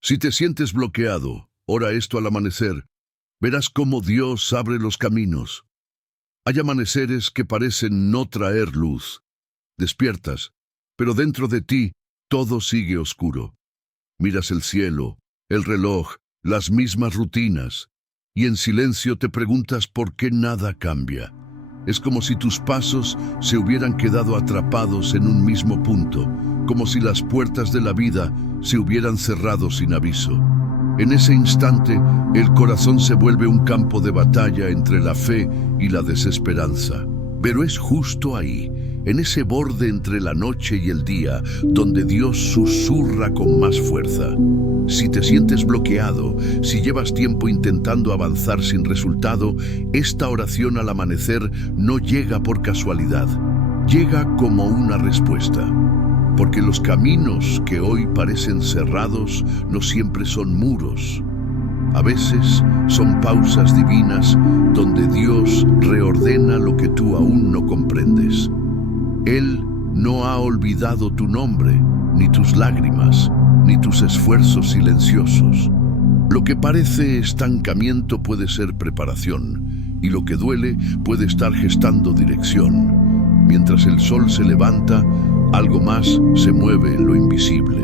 Si te sientes bloqueado, ora esto al amanecer. Verás cómo Dios abre los caminos. Hay amaneceres que parecen no traer luz. Despiertas, pero dentro de ti todo sigue oscuro. Miras el cielo, el reloj, las mismas rutinas, y en silencio te preguntas por qué nada cambia. Es como si tus pasos se hubieran quedado atrapados en un mismo punto, como si las puertas de la vida se hubieran cerrado sin aviso. En ese instante, el corazón se vuelve un campo de batalla entre la fe y la desesperanza. Pero es justo ahí, en ese borde entre la noche y el día, donde Dios susurra con más fuerza. Si te sientes bloqueado, si llevas tiempo intentando avanzar sin resultado, esta oración al amanecer no llega por casualidad. Llega como una respuesta. Porque los caminos que hoy parecen cerrados no siempre son muros. A veces son pausas divinas donde Dios reordena lo que tú aún no comprendes. Él no ha olvidado tu nombre, ni tus lágrimas, ni tus esfuerzos silenciosos. Lo que parece estancamiento puede ser preparación, y lo que duele puede estar gestando dirección. Mientras el sol se levanta, algo más se mueve en lo invisible.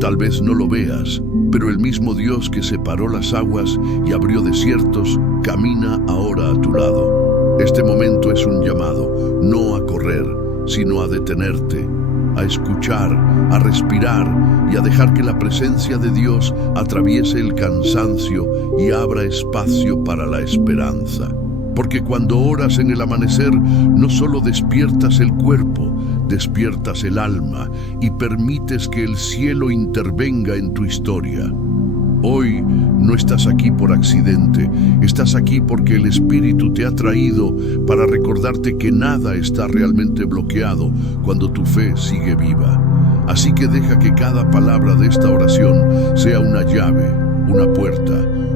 Tal vez no lo veas, pero el mismo Dios que separó las aguas y abrió desiertos, camina ahora a tu lado. Este momento es un llamado, no a correr, sino a detenerte, a escuchar, a respirar y a dejar que la presencia de Dios atraviese el cansancio y abra espacio para la esperanza. Porque cuando oras en el amanecer, no solo despiertas el cuerpo, despiertas el alma y permites que el cielo intervenga en tu historia. Hoy no estás aquí por accidente, estás aquí porque el Espíritu te ha traído para recordarte que nada está realmente bloqueado cuando tu fe sigue viva. Así que deja que cada palabra de esta oración sea una llave, una puerta,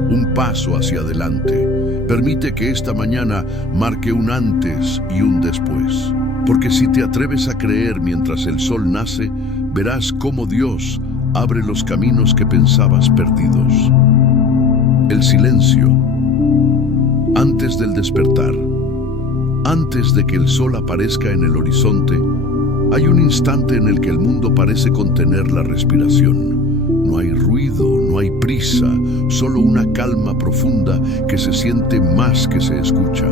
un paso hacia adelante. Permite que esta mañana marque un antes y un después. Porque si te atreves a creer mientras el sol nace, verás cómo Dios abre los caminos que pensabas perdidos. El silencio. Antes del despertar, antes de que el sol aparezca en el horizonte, hay un instante en el que el mundo parece contener la respiración. No hay ruido, no hay prisa, solo una calma profunda que se siente más que se escucha.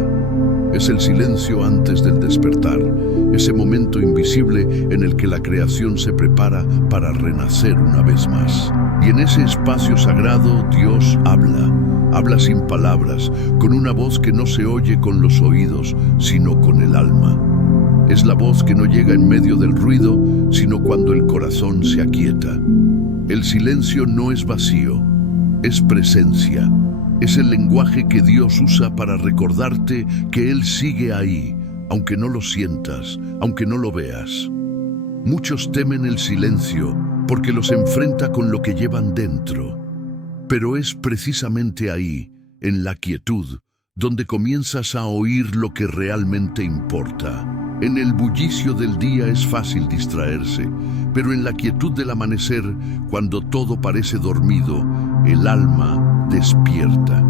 Es el silencio antes del despertar, ese momento invisible en el que la creación se prepara para renacer una vez más. Y en ese espacio sagrado Dios habla sin palabras, con una voz que no se oye con los oídos, sino con el alma. Es la voz que no llega en medio del ruido, sino cuando el corazón se aquieta. El silencio no es vacío, es presencia. Es el lenguaje que Dios usa para recordarte que Él sigue ahí, aunque no lo sientas, aunque no lo veas. Muchos temen el silencio porque los enfrenta con lo que llevan dentro. Pero es precisamente ahí, en la quietud, donde comienzas a oír lo que realmente importa. En el bullicio del día es fácil distraerse, pero en la quietud del amanecer, cuando todo parece dormido, el alma despierta.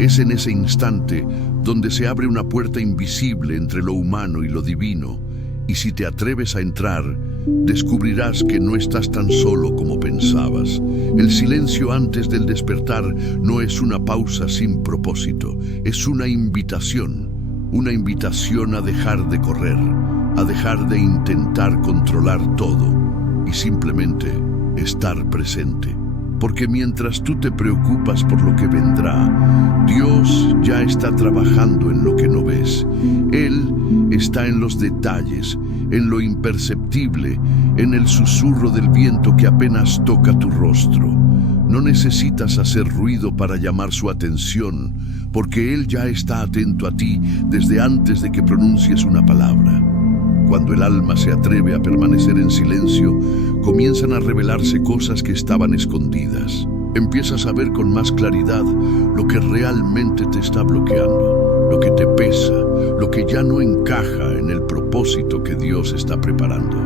Es en ese instante donde se abre una puerta invisible entre lo humano y lo divino, y si te atreves a entrar, descubrirás que no estás tan solo como pensabas. El silencio antes del despertar no es una pausa sin propósito, es una invitación a dejar de correr, a dejar de intentar controlar todo y simplemente estar presente. Porque mientras tú te preocupas por lo que vendrá, Dios ya está trabajando en lo que no ves. Él está en los detalles, en lo imperceptible, en el susurro del viento que apenas toca tu rostro. No necesitas hacer ruido para llamar su atención, porque Él ya está atento a ti desde antes de que pronuncies una palabra. Cuando el alma se atreve a permanecer en silencio, comienzan a revelarse cosas que estaban escondidas. Empiezas a ver con más claridad lo que realmente te está bloqueando, lo que te pesa, lo que ya no encaja en el propósito que Dios está preparando.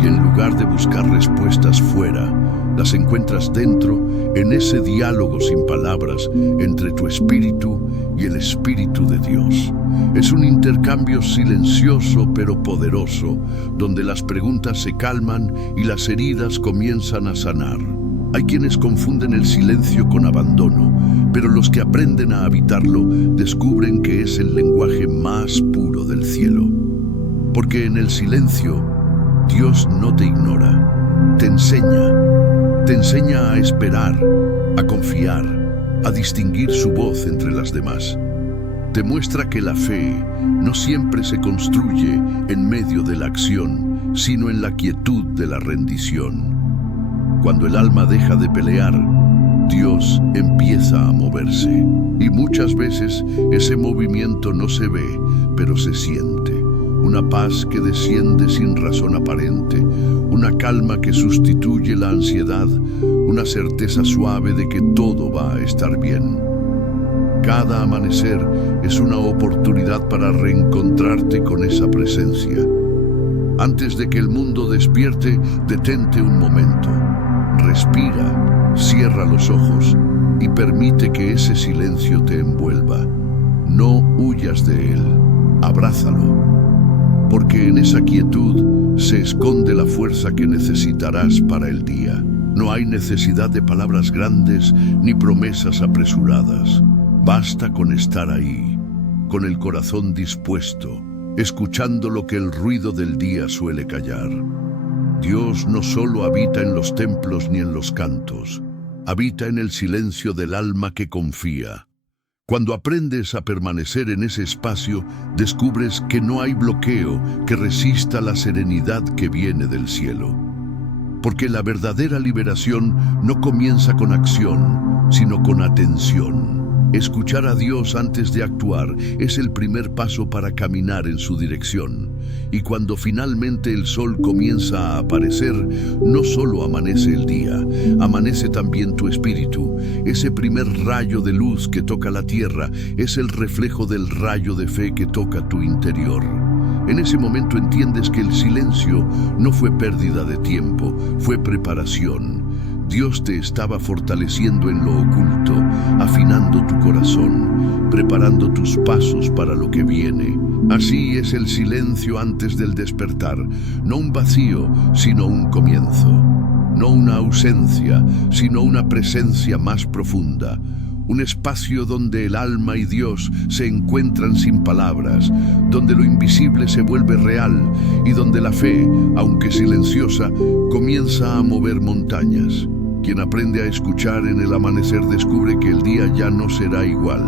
Y en lugar de buscar respuestas fuera, Las encuentras dentro, en ese diálogo sin palabras entre tu espíritu y el Espíritu de Dios. Es un intercambio silencioso pero poderoso, donde las preguntas se calman y las heridas comienzan a sanar. Hay quienes confunden el silencio con abandono, pero los que aprenden a habitarlo descubren que es el lenguaje más puro del cielo. Porque en el silencio, Dios no te ignora, te enseña. Te enseña a esperar, a confiar, a distinguir su voz entre las demás. Te muestra que la fe no siempre se construye en medio de la acción, sino en la quietud de la rendición. Cuando el alma deja de pelear, Dios empieza a moverse. Y muchas veces ese movimiento no se ve, pero se siente. Una paz que desciende sin razón aparente, una calma que sustituye la ansiedad, una certeza suave de que todo va a estar bien. Cada amanecer es una oportunidad para reencontrarte con esa presencia. Antes de que el mundo despierte, detente un momento. Respira, cierra los ojos y permite que ese silencio te envuelva. No huyas de él, abrázalo. Porque en esa quietud se esconde la fuerza que necesitarás para el día. No hay necesidad de palabras grandes ni promesas apresuradas. Basta con estar ahí, con el corazón dispuesto, escuchando lo que el ruido del día suele callar. Dios no solo habita en los templos ni en los cantos, habita en el silencio del alma que confía. Cuando aprendes a permanecer en ese espacio, descubres que no hay bloqueo que resista la serenidad que viene del cielo. Porque la verdadera liberación no comienza con acción, sino con atención. Escuchar a Dios antes de actuar es el primer paso para caminar en su dirección. Y cuando finalmente el sol comienza a aparecer, no solo amanece el día, amanece también tu espíritu. Ese primer rayo de luz que toca la tierra es el reflejo del rayo de fe que toca tu interior. En ese momento entiendes que el silencio no fue pérdida de tiempo, fue preparación. Dios te estaba fortaleciendo en lo oculto, afinando tu corazón, preparando tus pasos para lo que viene. Así es el silencio antes del despertar, no un vacío, sino un comienzo. No una ausencia, sino una presencia más profunda. Un espacio donde el alma y Dios se encuentran sin palabras, donde lo invisible se vuelve real y donde la fe, aunque silenciosa, comienza a mover montañas. Quien aprende a escuchar en el amanecer descubre que el día ya no será igual,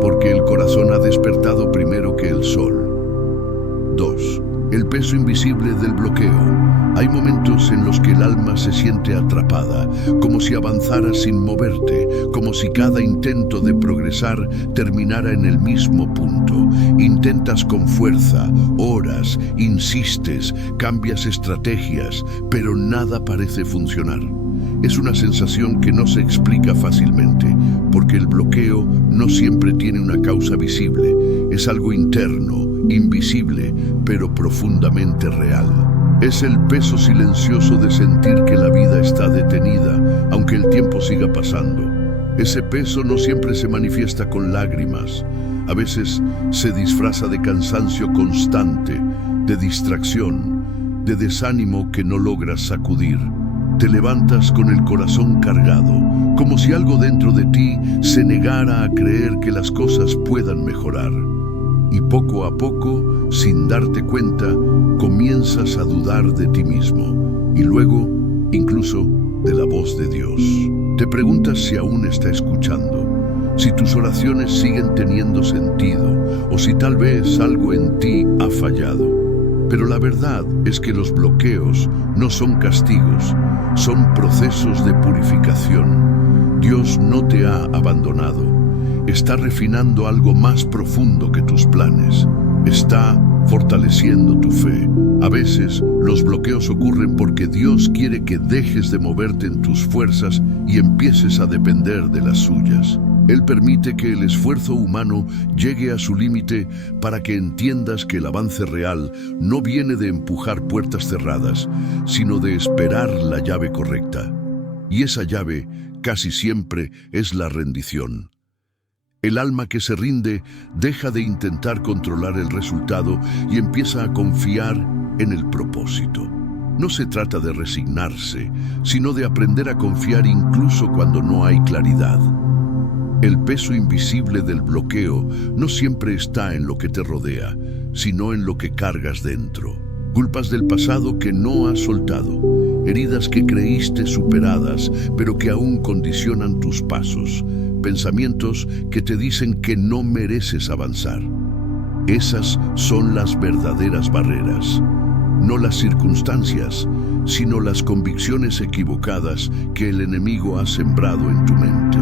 porque el corazón ha despertado primero que el sol. 2. El peso invisible del bloqueo. Hay momentos en los que el alma se siente atrapada, como si avanzara sin moverte, como si cada intento de progresar terminara en el mismo punto. Intentas con fuerza, oras, insistes, cambias estrategias, pero nada parece funcionar. Es una sensación que no se explica fácilmente, porque el bloqueo no siempre tiene una causa visible. Es algo interno, invisible, pero profundamente real. Es el peso silencioso de sentir que la vida está detenida, aunque el tiempo siga pasando. Ese peso no siempre se manifiesta con lágrimas. A veces se disfraza de cansancio constante, de distracción, de desánimo que no logras sacudir. Te levantas con el corazón cargado, como si algo dentro de ti se negara a creer que las cosas puedan mejorar. Y poco a poco, sin darte cuenta, comienzas a dudar de ti mismo, y luego, incluso, de la voz de Dios. Te preguntas si aún está escuchando, si tus oraciones siguen teniendo sentido, o si tal vez algo en ti ha fallado. Pero la verdad es que los bloqueos no son castigos, son procesos de purificación. Dios no te ha abandonado. Está refinando algo más profundo que tus planes. Está fortaleciendo tu fe. A veces, los bloqueos ocurren porque Dios quiere que dejes de moverte en tus fuerzas y empieces a depender de las suyas. Él permite que el esfuerzo humano llegue a su límite para que entiendas que el avance real no viene de empujar puertas cerradas, sino de esperar la llave correcta. Y esa llave casi siempre es la rendición. El alma que se rinde deja de intentar controlar el resultado y empieza a confiar en el propósito. No se trata de resignarse, sino de aprender a confiar incluso cuando no hay claridad. El peso invisible del bloqueo no siempre está en lo que te rodea, sino en lo que cargas dentro. Culpas del pasado que no has soltado, heridas que creíste superadas, pero que aún condicionan tus pasos, pensamientos que te dicen que no mereces avanzar. Esas son las verdaderas barreras, no las circunstancias, sino las convicciones equivocadas que el enemigo ha sembrado en tu mente.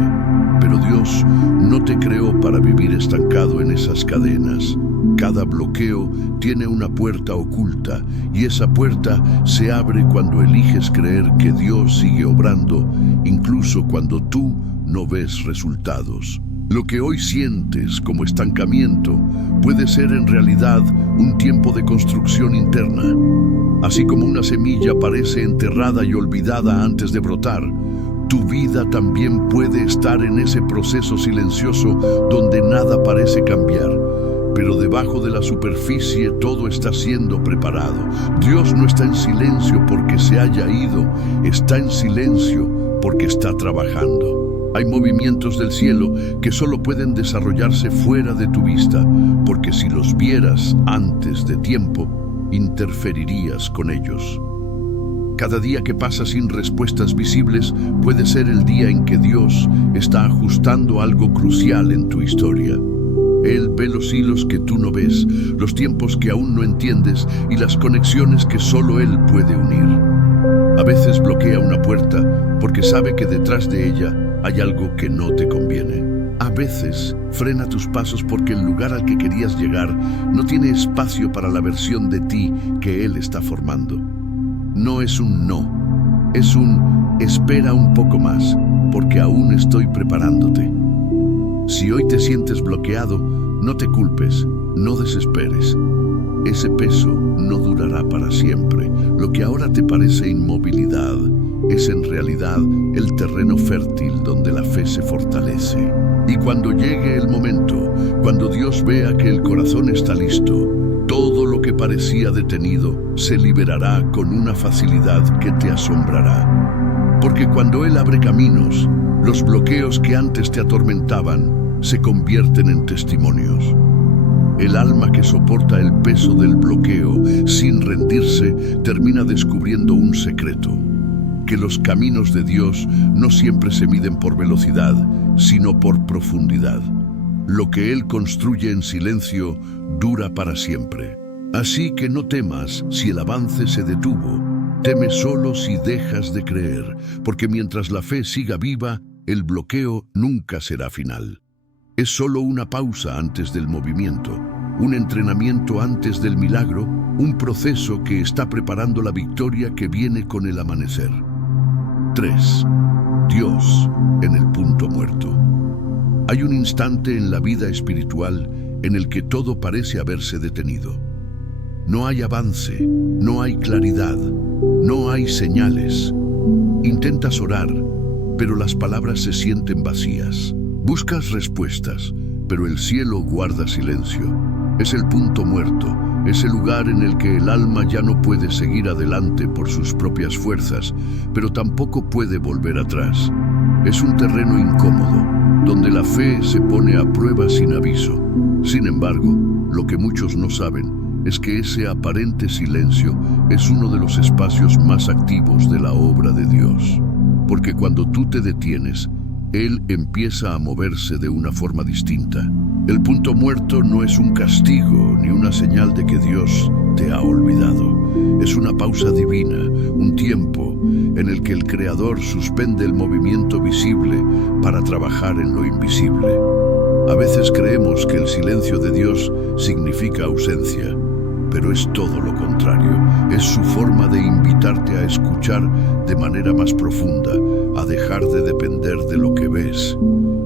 Pero Dios no te creó para vivir estancado en esas cadenas. Cada bloqueo tiene una puerta oculta y esa puerta se abre cuando eliges creer que Dios sigue obrando, incluso cuando tú no ves resultados. Lo que hoy sientes como estancamiento puede ser en realidad un tiempo de construcción interna. Así como una semilla parece enterrada y olvidada antes de brotar, tu vida también puede estar en ese proceso silencioso donde nada parece cambiar, pero debajo de la superficie todo está siendo preparado. Dios no está en silencio porque se haya ido, está en silencio porque está trabajando. Hay movimientos del cielo que solo pueden desarrollarse fuera de tu vista, porque si los vieras antes de tiempo, interferirías con ellos. Cada día que pasa sin respuestas visibles puede ser el día en que Dios está ajustando algo crucial en tu historia. Él ve los hilos que tú no ves, los tiempos que aún no entiendes y las conexiones que solo Él puede unir. A veces bloquea una puerta porque sabe que detrás de ella hay algo que no te conviene. A veces frena tus pasos porque el lugar al que querías llegar no tiene espacio para la versión de ti que Él está formando. No es un no, es un espera un poco más, porque aún estoy preparándote. Si hoy te sientes bloqueado, no te culpes, no desesperes. Ese peso no durará para siempre. Lo que ahora te parece inmovilidad es en realidad el terreno fértil donde la fe se fortalece. Y cuando llegue el momento, cuando Dios vea que el corazón está listo, todo lo que parecía detenido se liberará con una facilidad que te asombrará. Porque cuando Él abre caminos, los bloqueos que antes te atormentaban se convierten en testimonios. El alma que soporta el peso del bloqueo sin rendirse termina descubriendo un secreto: que los caminos de Dios no siempre se miden por velocidad, sino por profundidad. Lo que Él construye en silencio dura para siempre. Así que no temas si el avance se detuvo. Teme solo si dejas de creer, porque mientras la fe siga viva, el bloqueo nunca será final. Es solo una pausa antes del movimiento, un entrenamiento antes del milagro, un proceso que está preparando la victoria que viene con el amanecer. 3. Dios en el punto muerto. Hay un instante en la vida espiritual en el que todo parece haberse detenido. No hay avance, no hay claridad, no hay señales. Intentas orar, pero las palabras se sienten vacías. Buscas respuestas, pero el cielo guarda silencio. Es el punto muerto, es el lugar en el que el alma ya no puede seguir adelante por sus propias fuerzas, pero tampoco puede volver atrás. Es un terreno incómodo, donde la fe se pone a prueba sin aviso. Sin embargo, lo que muchos no saben es que ese aparente silencio es uno de los espacios más activos de la obra de Dios. Porque cuando tú te detienes, Él empieza a moverse de una forma distinta. El punto muerto no es un castigo ni una señal de que Dios te ha olvidado. Es una pausa divina, un tiempo en el que el Creador suspende el movimiento visible para trabajar en lo invisible. A veces creemos que el silencio de Dios significa ausencia, pero es todo lo contrario. Es su forma de invitarte a escuchar de manera más profunda, a dejar de depender de lo que ves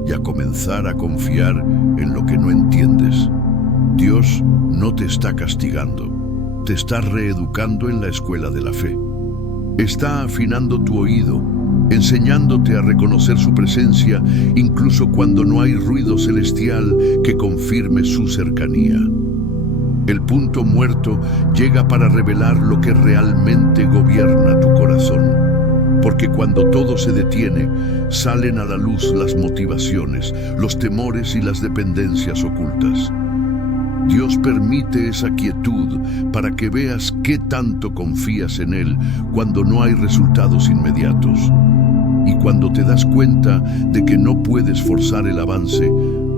y a comenzar a confiar en lo que no entiendes. Dios no te está castigando, te está reeducando en la escuela de la fe. Está afinando tu oído, enseñándote a reconocer su presencia incluso cuando no hay ruido celestial que confirme su cercanía. El punto muerto llega para revelar lo que realmente gobierna tu corazón. Porque cuando todo se detiene, salen a la luz las motivaciones, los temores y las dependencias ocultas. Dios permite esa quietud para que veas qué tanto confías en Él cuando no hay resultados inmediatos. Y cuando te das cuenta de que no puedes forzar el avance,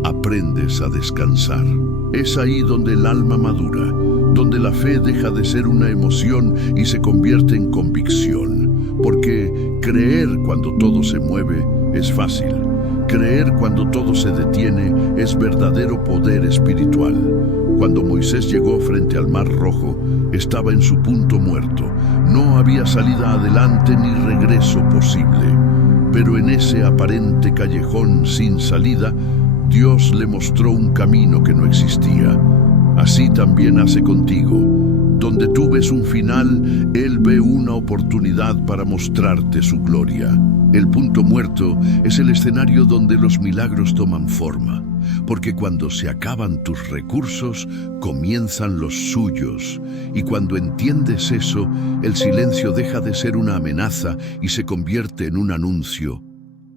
aprendes a descansar. Es ahí donde el alma madura, donde la fe deja de ser una emoción y se convierte en convicción. Porque creer cuando todo se mueve es fácil. Creer cuando todo se detiene es verdadero poder espiritual. Cuando Moisés llegó frente al Mar Rojo, estaba en su punto muerto. No había salida adelante ni regreso posible. Pero en ese aparente callejón sin salida, Dios le mostró un camino que no existía. Así también hace contigo. Donde tú ves un final, Él ve una oportunidad para mostrarte su gloria. El punto muerto es el escenario donde los milagros toman forma, porque cuando se acaban tus recursos, comienzan los suyos. Y cuando entiendes eso, el silencio deja de ser una amenaza y se convierte en un anuncio.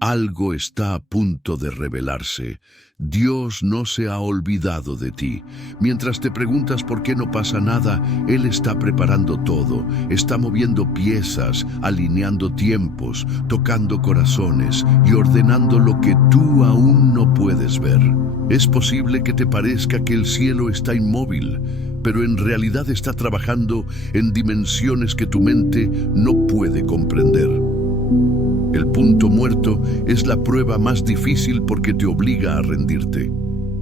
Algo está a punto de revelarse. Dios no se ha olvidado de ti. Mientras te preguntas por qué no pasa nada, Él está preparando todo. Está moviendo piezas, alineando tiempos, tocando corazones y ordenando lo que tú aún no puedes ver. Es posible que te parezca que el cielo está inmóvil, pero en realidad está trabajando en dimensiones que tu mente no puede comprender. El punto muerto es la prueba más difícil porque te obliga a rendirte.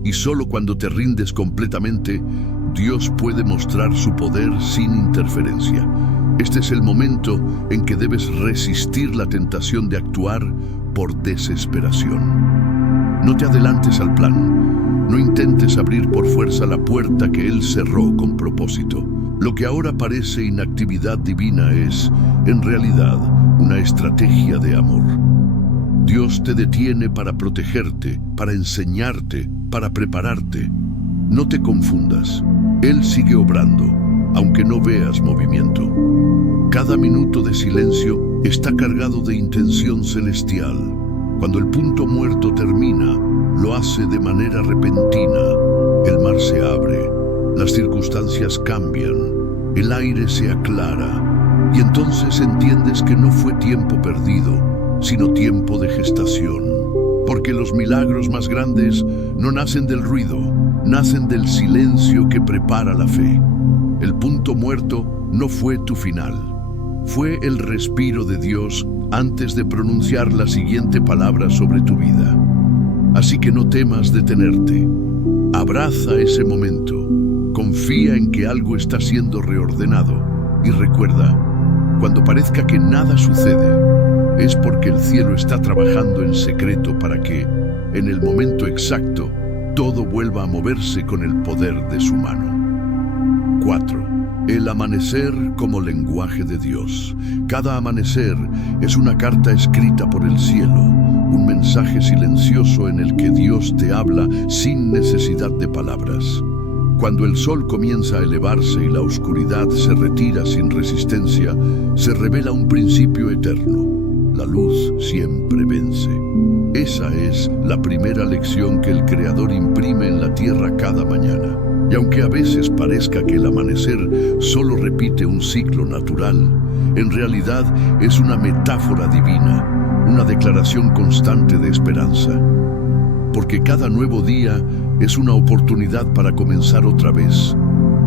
Y solo cuando te rindes completamente, Dios puede mostrar su poder sin interferencia. Este es el momento en que debes resistir la tentación de actuar por desesperación. No te adelantes al plan. No intentes abrir por fuerza la puerta que Él cerró con propósito. Lo que ahora parece inactividad divina es, en realidad, una estrategia de amor. Dios te detiene para protegerte, para enseñarte, para prepararte. No te confundas. Él sigue obrando, aunque no veas movimiento. Cada minuto de silencio está cargado de intención celestial. Cuando el punto muerto termina, lo hace de manera repentina. El mar se abre, las circunstancias cambian, el aire se aclara. Y entonces entiendes que no fue tiempo perdido, sino tiempo de gestación. Porque los milagros más grandes no nacen del ruido, nacen del silencio que prepara la fe. El punto muerto no fue tu final. Fue el respiro de Dios antes de pronunciar la siguiente palabra sobre tu vida. Así que no temas detenerte. Abraza ese momento. Confía en que algo está siendo reordenado. Y recuerda, cuando parezca que nada sucede, es porque el cielo está trabajando en secreto para que, en el momento exacto, todo vuelva a moverse con el poder de su mano. 4. El amanecer como lenguaje de Dios. Cada amanecer es una carta escrita por el cielo, un mensaje silencioso en el que Dios te habla sin necesidad de palabras. Cuando el sol comienza a elevarse y la oscuridad se retira sin resistencia, se revela un principio eterno. La luz siempre vence. Esa es la primera lección que el Creador imprime en la tierra cada mañana. Y aunque a veces parezca que el amanecer solo repite un ciclo natural, en realidad es una metáfora divina, una declaración constante de esperanza. Porque cada nuevo día es una oportunidad para comenzar otra vez,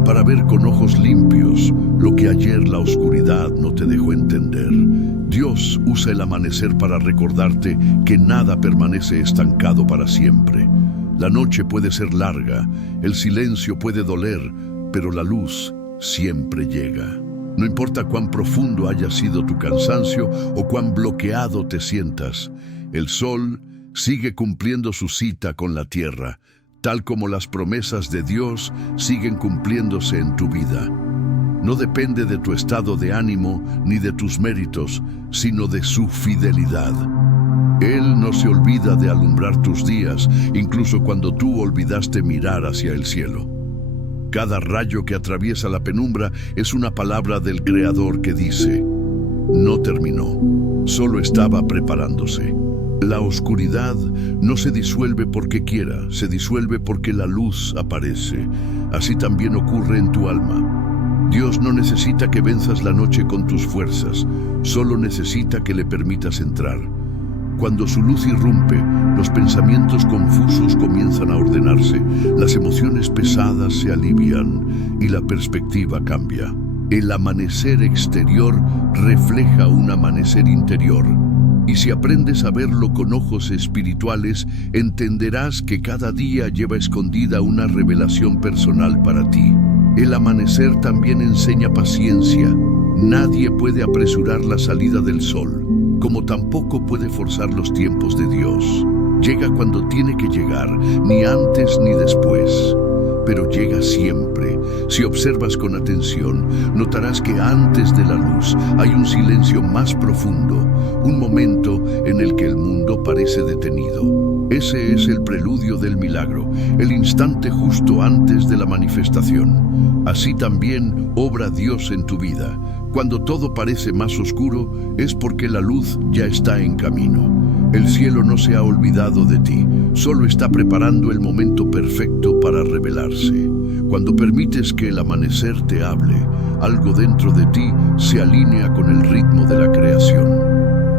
para ver con ojos limpios lo que ayer la oscuridad no te dejó entender. Dios usa el amanecer para recordarte que nada permanece estancado para siempre. La noche puede ser larga, el silencio puede doler, pero la luz siempre llega. No importa cuán profundo haya sido tu cansancio o cuán bloqueado te sientas, el sol sigue cumpliendo su cita con la tierra, tal como las promesas de Dios siguen cumpliéndose en tu vida. no depende de tu estado de ánimo ni de tus méritos, sino de su fidelidad. Él no se olvida de alumbrar tus días, incluso cuando tú olvidaste mirar hacia el cielo. Cada rayo que atraviesa la penumbra es una palabra del Creador que dice: no terminó, solo estaba preparándose. La oscuridad no se disuelve porque quiera, se disuelve porque la luz aparece. Así también ocurre en tu alma. Dios no necesita que venzas la noche con tus fuerzas, solo necesita que le permitas entrar. Cuando su luz irrumpe, los pensamientos confusos comienzan a ordenarse, las emociones pesadas se alivian y la perspectiva cambia. El amanecer exterior refleja un amanecer interior. Y si aprendes a verlo con ojos espirituales, entenderás que cada día lleva escondida una revelación personal para ti. El amanecer también enseña paciencia. Nadie puede apresurar la salida del sol, como tampoco puede forzar los tiempos de Dios. Llega cuando tiene que llegar, ni antes ni después, pero llega siempre. Si observas con atención, notarás que antes de la luz hay un silencio más profundo, un momento en el que el mundo parece detenido. Ese es el preludio del milagro, el instante justo antes de la manifestación. Así también obra Dios en tu vida. Cuando todo parece más oscuro, es porque la luz ya está en camino. El cielo no se ha olvidado de ti, solo está preparando el momento perfecto para revelarse. Cuando permites que el amanecer te hable, algo dentro de ti se alinea con el ritmo de la creación.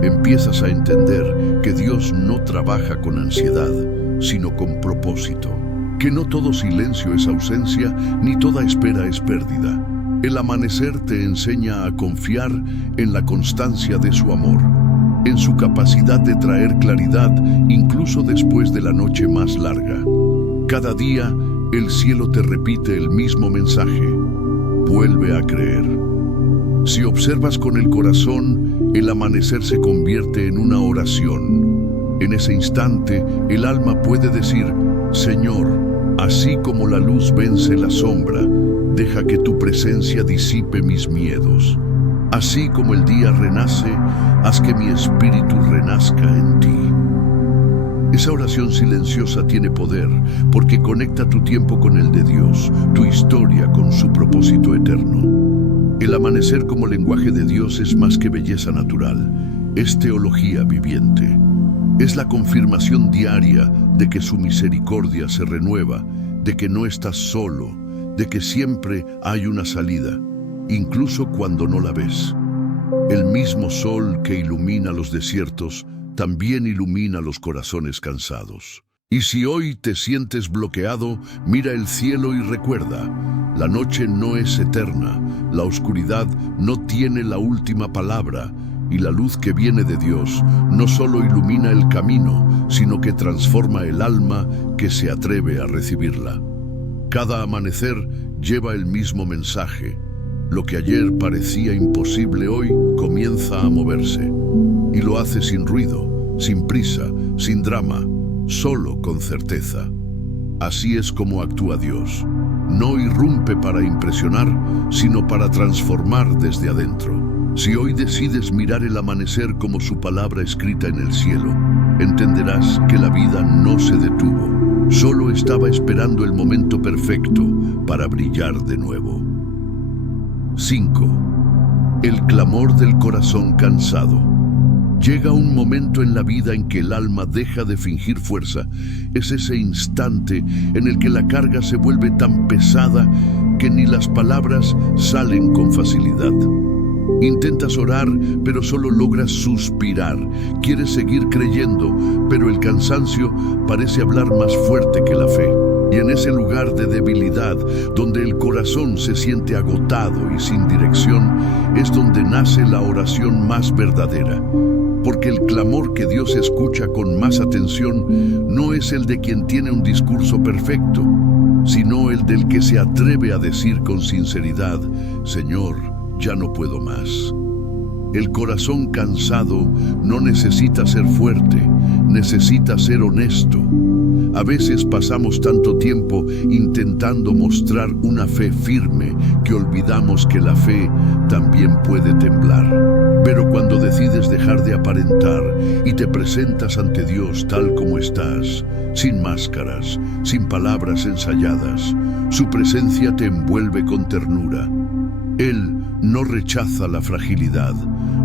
Empiezas a entender que Dios no trabaja con ansiedad, sino con propósito. Que no todo silencio es ausencia, ni toda espera es pérdida. El amanecer te enseña a confiar en la constancia de su amor, en su capacidad de traer claridad incluso después de la noche más larga. Cada día, el cielo te repite el mismo mensaje: vuelve a creer. Si observas con el corazón, el amanecer se convierte en una oración. En ese instante, el alma puede decir: Señor, así como la luz vence la sombra, deja que tu presencia disipe mis miedos. Así como el día renace, haz que mi espíritu renazca en ti. Esa oración silenciosa tiene poder porque conecta tu tiempo con el de Dios, tu historia con su propósito eterno. El amanecer como lenguaje de Dios es más que belleza natural, es teología viviente. Es la confirmación diaria de que su misericordia se renueva, de que no estás solo, de que siempre hay una salida, incluso cuando no la ves. El mismo sol que ilumina los desiertos también ilumina los corazones cansados. Y si hoy te sientes bloqueado, mira el cielo y recuerda: la noche no es eterna, la oscuridad no tiene la última palabra, y la luz que viene de Dios no solo ilumina el camino, sino que transforma el alma que se atreve a recibirla. Cada amanecer lleva el mismo mensaje: lo que ayer parecía imposible hoy comienza a moverse. Y lo hace sin ruido, sin prisa, sin drama, solo con certeza. Así es como actúa Dios. No irrumpe para impresionar, sino para transformar desde adentro. Si hoy decides mirar el amanecer como su palabra escrita en el cielo, entenderás que la vida no se detuvo. Solo estaba esperando el momento perfecto para brillar de nuevo. 5. El clamor del corazón cansado. Llega un momento en la vida en que el alma deja de fingir fuerza. Es ese instante en el que la carga se vuelve tan pesada que ni las palabras salen con facilidad. Intentas orar, pero solo logras suspirar. Quieres seguir creyendo, pero el cansancio parece hablar más fuerte que la fe. Y en ese lugar de debilidad, donde el corazón se siente agotado y sin dirección, es donde nace la oración más verdadera. Porque el clamor que Dios escucha con más atención no es el de quien tiene un discurso perfecto, sino el del que se atreve a decir con sinceridad: Señor, ya no puedo más. El corazón cansado no necesita ser fuerte, necesita ser honesto. A veces pasamos tanto tiempo intentando mostrar una fe firme que olvidamos que la fe también puede temblar. Pero cuando decides dejar de aparentar y te presentas ante Dios tal como estás, sin máscaras, sin palabras ensayadas, su presencia te envuelve con ternura. Él no rechaza la fragilidad,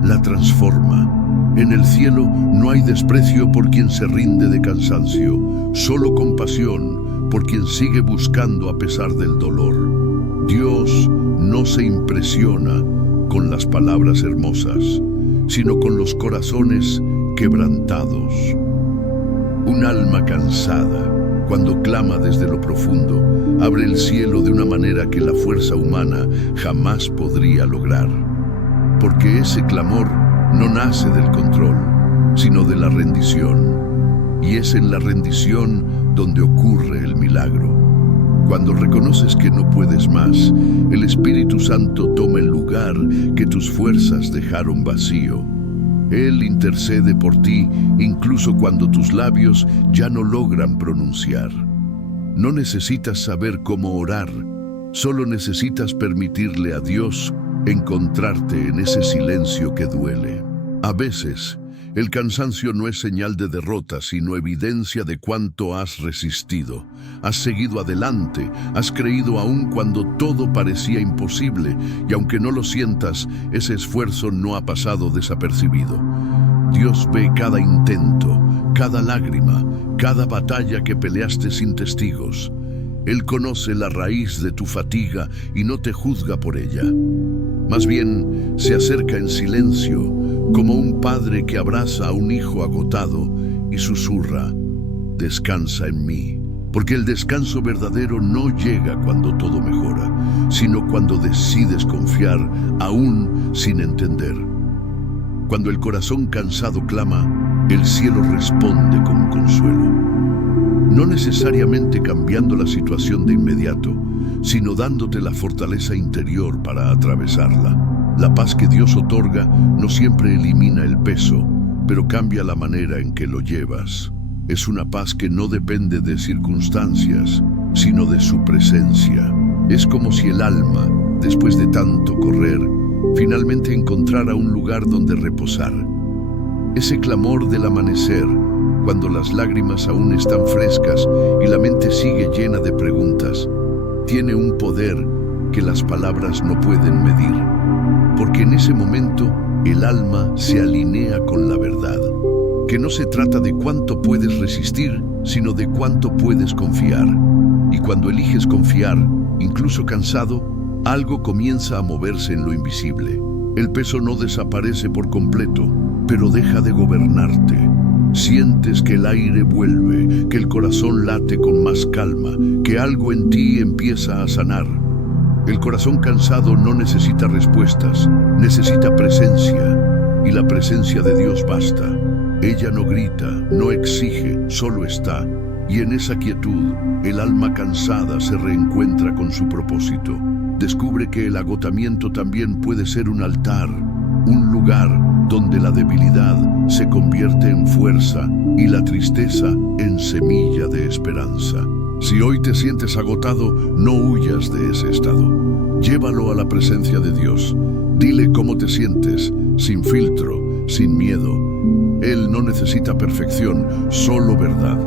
la transforma. En el cielo no hay desprecio por quien se rinde de cansancio, solo compasión por quien sigue buscando a pesar del dolor. Dios no se impresiona con las palabras hermosas, sino con los corazones quebrantados. Un alma cansada, cuando clama desde lo profundo, abre el cielo de una manera que la fuerza humana jamás podría lograr. Porque ese clamor no nace del control, sino de la rendición. Y es en la rendición donde ocurre el milagro. Cuando reconoces que no puedes más, el Espíritu Santo toma el lugar que tus fuerzas dejaron vacío. Él intercede por ti incluso cuando tus labios ya no logran pronunciar. No necesitas saber cómo orar, solo necesitas permitirle a Dios encontrarte en ese silencio que duele. A veces, el cansancio no es señal de derrota, sino evidencia de cuánto has resistido. Has seguido adelante, has creído aún cuando todo parecía imposible, y aunque no lo sientas, ese esfuerzo no ha pasado desapercibido. Dios ve cada intento, cada lágrima, cada batalla que peleaste sin testigos. Él conoce la raíz de tu fatiga y no te juzga por ella. Más bien, se acerca en silencio, como un padre que abraza a un hijo agotado y susurra: descansa en mí. Porque el descanso verdadero no llega cuando todo mejora, sino cuando decides confiar aún sin entender. Cuando el corazón cansado clama, el cielo responde con consuelo. No necesariamente cambiando la situación de inmediato, sino dándote la fortaleza interior para atravesarla. La paz que Dios otorga no siempre elimina el peso, pero cambia la manera en que lo llevas. Es una paz que no depende de circunstancias, sino de su presencia. Es como si el alma, después de tanto correr, finalmente encontrara un lugar donde reposar. Ese clamor del amanecer, cuando las lágrimas aún están frescas y la mente sigue llena de preguntas, tiene un poder que las palabras no pueden medir. Porque en ese momento el alma se alinea con la verdad, que no se trata de cuánto puedes resistir, sino de cuánto puedes confiar. Y cuando eliges confiar, incluso cansado, algo comienza a moverse en lo invisible. El peso no desaparece por completo, pero deja de gobernarte. Sientes que el aire vuelve, que el corazón late con más calma, que algo en ti empieza a sanar. El corazón cansado no necesita respuestas, necesita presencia, y la presencia de Dios basta. Ella no grita, no exige, solo está, y en esa quietud, el alma cansada se reencuentra con su propósito. Descubre que el agotamiento también puede ser un altar, un lugar donde la debilidad se convierte en fuerza y la tristeza en semilla de esperanza. Si hoy te sientes agotado, no huyas de ese estado. Llévalo a la presencia de Dios. Dile cómo te sientes, sin filtro, sin miedo. Él no necesita perfección, solo verdad.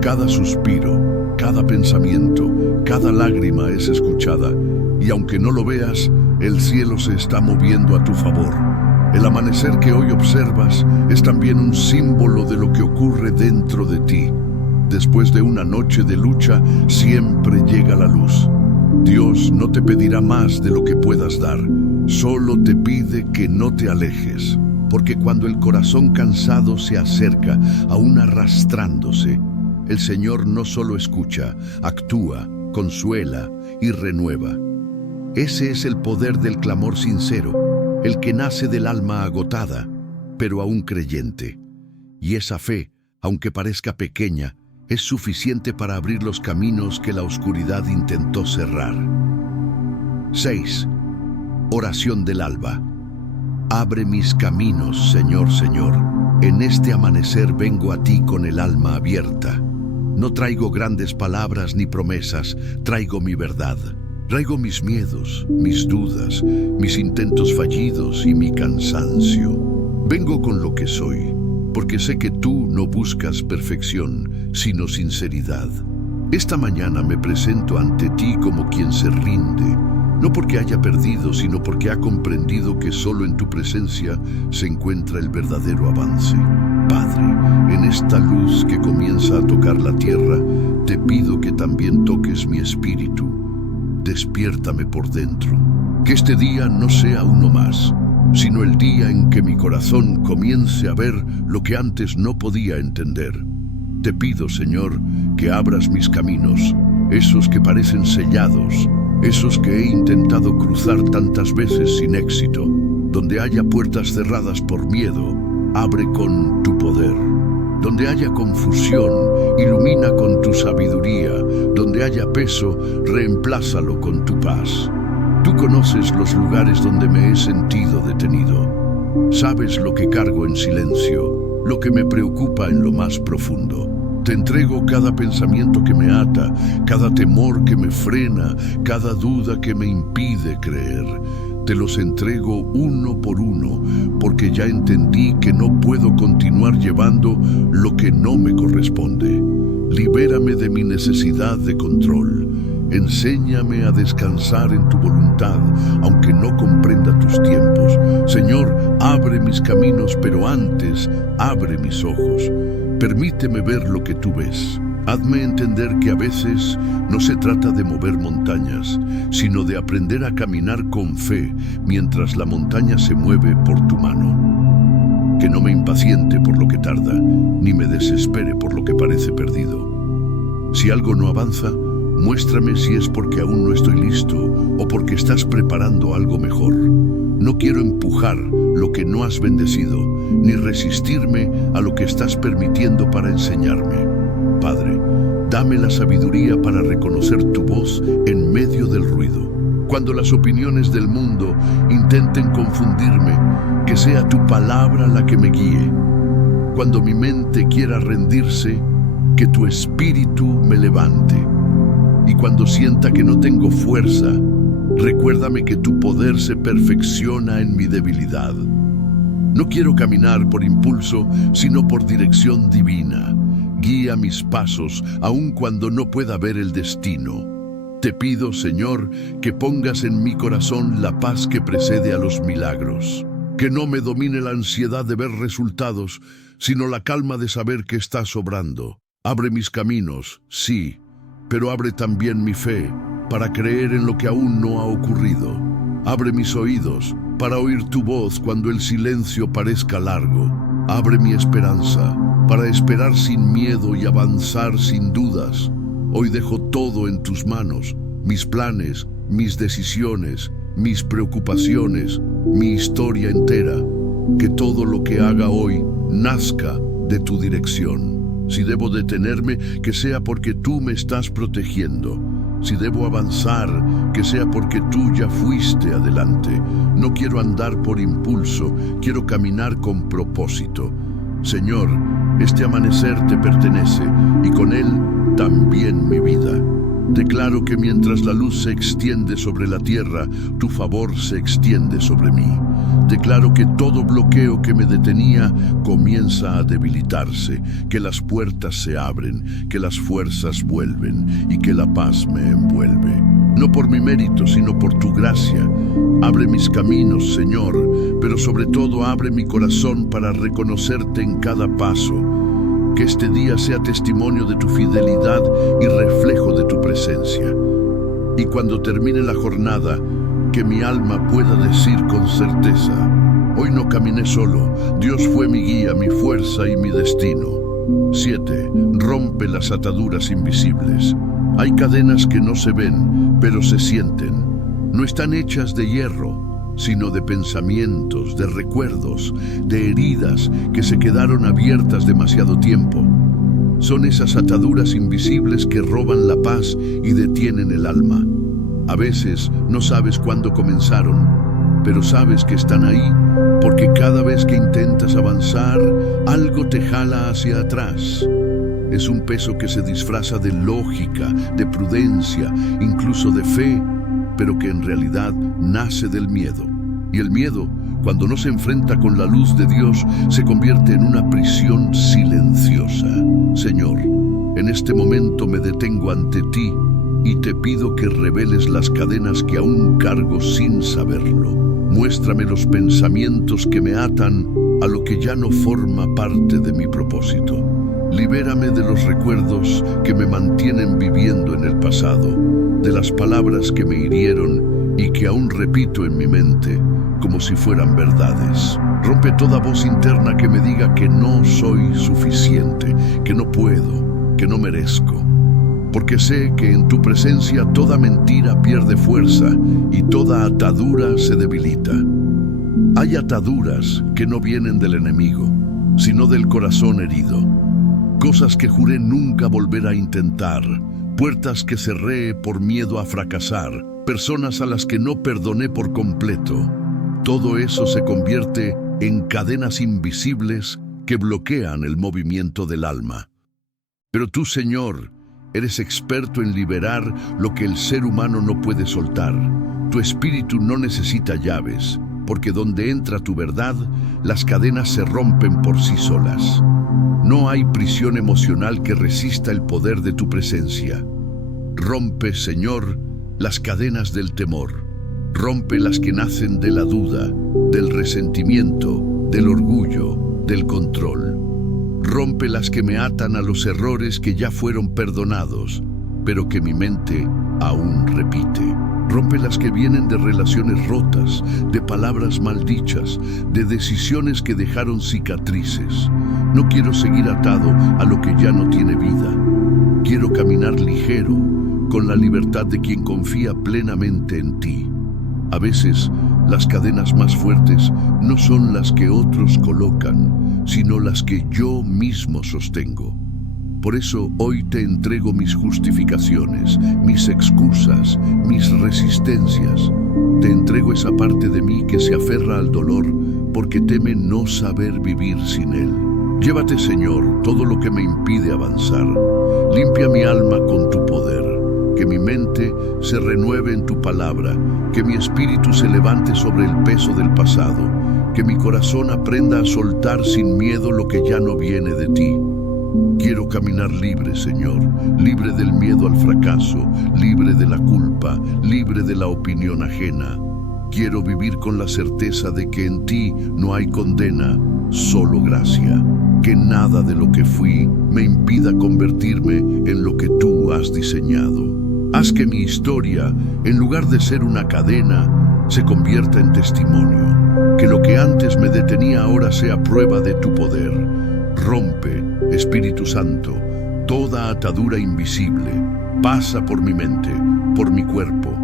Cada suspiro, cada pensamiento, cada lágrima es escuchada, y aunque no lo veas, el cielo se está moviendo a tu favor. El amanecer que hoy observas es también un símbolo de lo que ocurre dentro de ti. Después de una noche de lucha, siempre llega la luz. Dios no te pedirá más de lo que puedas dar, solo te pide que no te alejes, porque cuando el corazón cansado se acerca, aún arrastrándose, el Señor no solo escucha, actúa, consuela y renueva. Ese es el poder del clamor sincero, el que nace del alma agotada, pero aún creyente. Y esa fe, aunque parezca pequeña, es suficiente para abrir los caminos que la oscuridad intentó cerrar. 6. Oración del alba. Abre mis caminos, Señor, Señor. En este amanecer vengo a ti con el alma abierta. No traigo grandes palabras ni promesas, traigo mi verdad. Traigo mis miedos, mis dudas, mis intentos fallidos y mi cansancio. Vengo con lo que soy, porque sé que tú no buscas perfección, sino sinceridad. Esta mañana me presento ante ti como quien se rinde, no porque haya perdido, sino porque ha comprendido que solo en tu presencia se encuentra el verdadero avance. Padre, en esta luz que comienza a tocar la tierra, te pido que también toques mi espíritu. Despiértame por dentro. Que este día no sea uno más, sino el día en que mi corazón comience a ver lo que antes no podía entender. Te pido, Señor, que abras mis caminos, esos que parecen sellados, esos que he intentado cruzar tantas veces sin éxito. Donde haya puertas cerradas por miedo, abre con tu poder. Donde haya confusión, ilumina con tu sabiduría. Donde haya peso, reemplázalo con tu paz. Tú conoces los lugares donde me he sentido detenido. Sabes lo que cargo en silencio, lo que me preocupa en lo más profundo. Te entrego cada pensamiento que me ata, cada temor que me frena, cada duda que me impide creer. Te los entrego uno por uno, porque ya entendí que no puedo continuar llevando lo que no me corresponde. Libérame de mi necesidad de control. Enséñame a descansar en tu voluntad, aunque no comprenda tus tiempos. Señor, abre mis caminos, pero antes, abre mis ojos. Permíteme ver lo que tú ves. Hazme entender que a veces no se trata de mover montañas, sino de aprender a caminar con fe mientras la montaña se mueve por tu mano. Que no me impaciente por lo que tarda, ni me desespere por lo que parece perdido. Si algo no avanza, muéstrame si es porque aún no estoy listo o porque estás preparando algo mejor. No quiero empujar lo que no has bendecido, ni resistirme a lo que estás permitiendo para enseñarme. Padre, dame la sabiduría para reconocer tu voz en medio del ruido. Cuando las opiniones del mundo intenten confundirme, que sea tu palabra la que me guíe. Cuando mi mente quiera rendirse, que tu espíritu me levante. Y cuando sienta que no tengo fuerza, recuérdame que tu poder se perfecciona en mi debilidad. No quiero caminar por impulso, sino por dirección divina. Guía mis pasos, aun cuando no pueda ver el destino. Te pido, Señor, que pongas en mi corazón la paz que precede a los milagros. Que no me domine la ansiedad de ver resultados, sino la calma de saber que estás obrando. Abre mis caminos, sí, pero abre también mi fe, para creer en lo que aún no ha ocurrido. Abre mis oídos, para oír tu voz cuando el silencio parezca largo. Abre mi esperanza, para esperar sin miedo y avanzar sin dudas. Hoy dejo todo en tus manos, mis planes, mis decisiones, mis preocupaciones, mi historia entera. Que todo lo que haga hoy nazca de tu dirección. Si debo detenerme, que sea porque tú me estás protegiendo. Si debo avanzar, que sea porque tú ya fuiste adelante. No quiero andar por impulso, quiero caminar con propósito. Señor, este amanecer te pertenece y con él también mi vida. Declaro que mientras la luz se extiende sobre la tierra, tu favor se extiende sobre mí. Declaro que todo bloqueo que me detenía comienza a debilitarse, que las puertas se abren, que las fuerzas vuelven y que la paz me envuelve. No por mi mérito, sino por tu gracia. Abre mis caminos, Señor, pero sobre todo abre mi corazón para reconocerte en cada paso. Que este día sea testimonio de tu fidelidad y reflejo de tu presencia. Y cuando termine la jornada, que mi alma pueda decir con certeza: hoy no caminé solo, Dios fue mi guía, mi fuerza y mi destino. 7. Rompe las ataduras invisibles. Hay cadenas que no se ven, pero se sienten. No están hechas de hierro, sino de pensamientos, de recuerdos, de heridas que se quedaron abiertas demasiado tiempo. Son esas ataduras invisibles que roban la paz y detienen el alma. A veces no sabes cuándo comenzaron, pero sabes que están ahí porque cada vez que intentas avanzar, algo te jala hacia atrás. Es un peso que se disfraza de lógica, de prudencia, incluso de fe, pero que en realidad nace del miedo. Y el miedo, cuando no se enfrenta con la luz de Dios, se convierte en una prisión silenciosa. Señor, en este momento me detengo ante ti y te pido que reveles las cadenas que aún cargo sin saberlo. Muéstrame los pensamientos que me atan a lo que ya no forma parte de mi propósito. Libérame de los recuerdos que me mantienen viviendo en el pasado, de las palabras que me hirieron y que aún repito en mi mente como si fueran verdades. Rompe toda voz interna que me diga que no soy suficiente, que no puedo, que no merezco. Porque sé que en tu presencia toda mentira pierde fuerza y toda atadura se debilita. Hay ataduras que no vienen del enemigo, sino del corazón herido. Cosas que juré nunca volver a intentar, puertas que cerré por miedo a fracasar, personas a las que no perdoné por completo. Todo eso se convierte en cadenas invisibles que bloquean el movimiento del alma. Pero tú, Señor, eres experto en liberar lo que el ser humano no puede soltar. Tu espíritu no necesita llaves, porque donde entra tu verdad, las cadenas se rompen por sí solas. No hay prisión emocional que resista el poder de tu presencia. Rompe, Señor, las cadenas del temor. Rompe las que nacen de la duda, del resentimiento, del orgullo, del control. Rompe las que me atan a los errores que ya fueron perdonados, pero que mi mente aún repite. Rompe las que vienen de relaciones rotas, de palabras maldichas, de decisiones que dejaron cicatrices. No quiero seguir atado a lo que ya no tiene vida. Quiero caminar ligero, con la libertad de quien confía plenamente en ti. A veces, las cadenas más fuertes no son las que otros colocan, sino las que yo mismo sostengo. Por eso hoy te entrego mis justificaciones, mis excusas, mis resistencias. Te entrego esa parte de mí que se aferra al dolor porque teme no saber vivir sin él. Llévate, Señor, todo lo que me impide avanzar. Limpia mi alma con tu poder. Que mi mente se renueve en tu palabra, que mi espíritu se levante sobre el peso del pasado, que mi corazón aprenda a soltar sin miedo lo que ya no viene de ti. Quiero caminar libre, Señor, libre del miedo al fracaso, libre de la culpa, libre de la opinión ajena. Quiero vivir con la certeza de que en ti no hay condena, solo gracia. Que nada de lo que fui me impida convertirme en lo que tú has diseñado. Haz que mi historia, en lugar de ser una cadena, se convierta en testimonio. Que lo que antes me detenía ahora sea prueba de tu poder. Rompe, Espíritu Santo, toda atadura invisible. Pasa por mi mente, por mi cuerpo,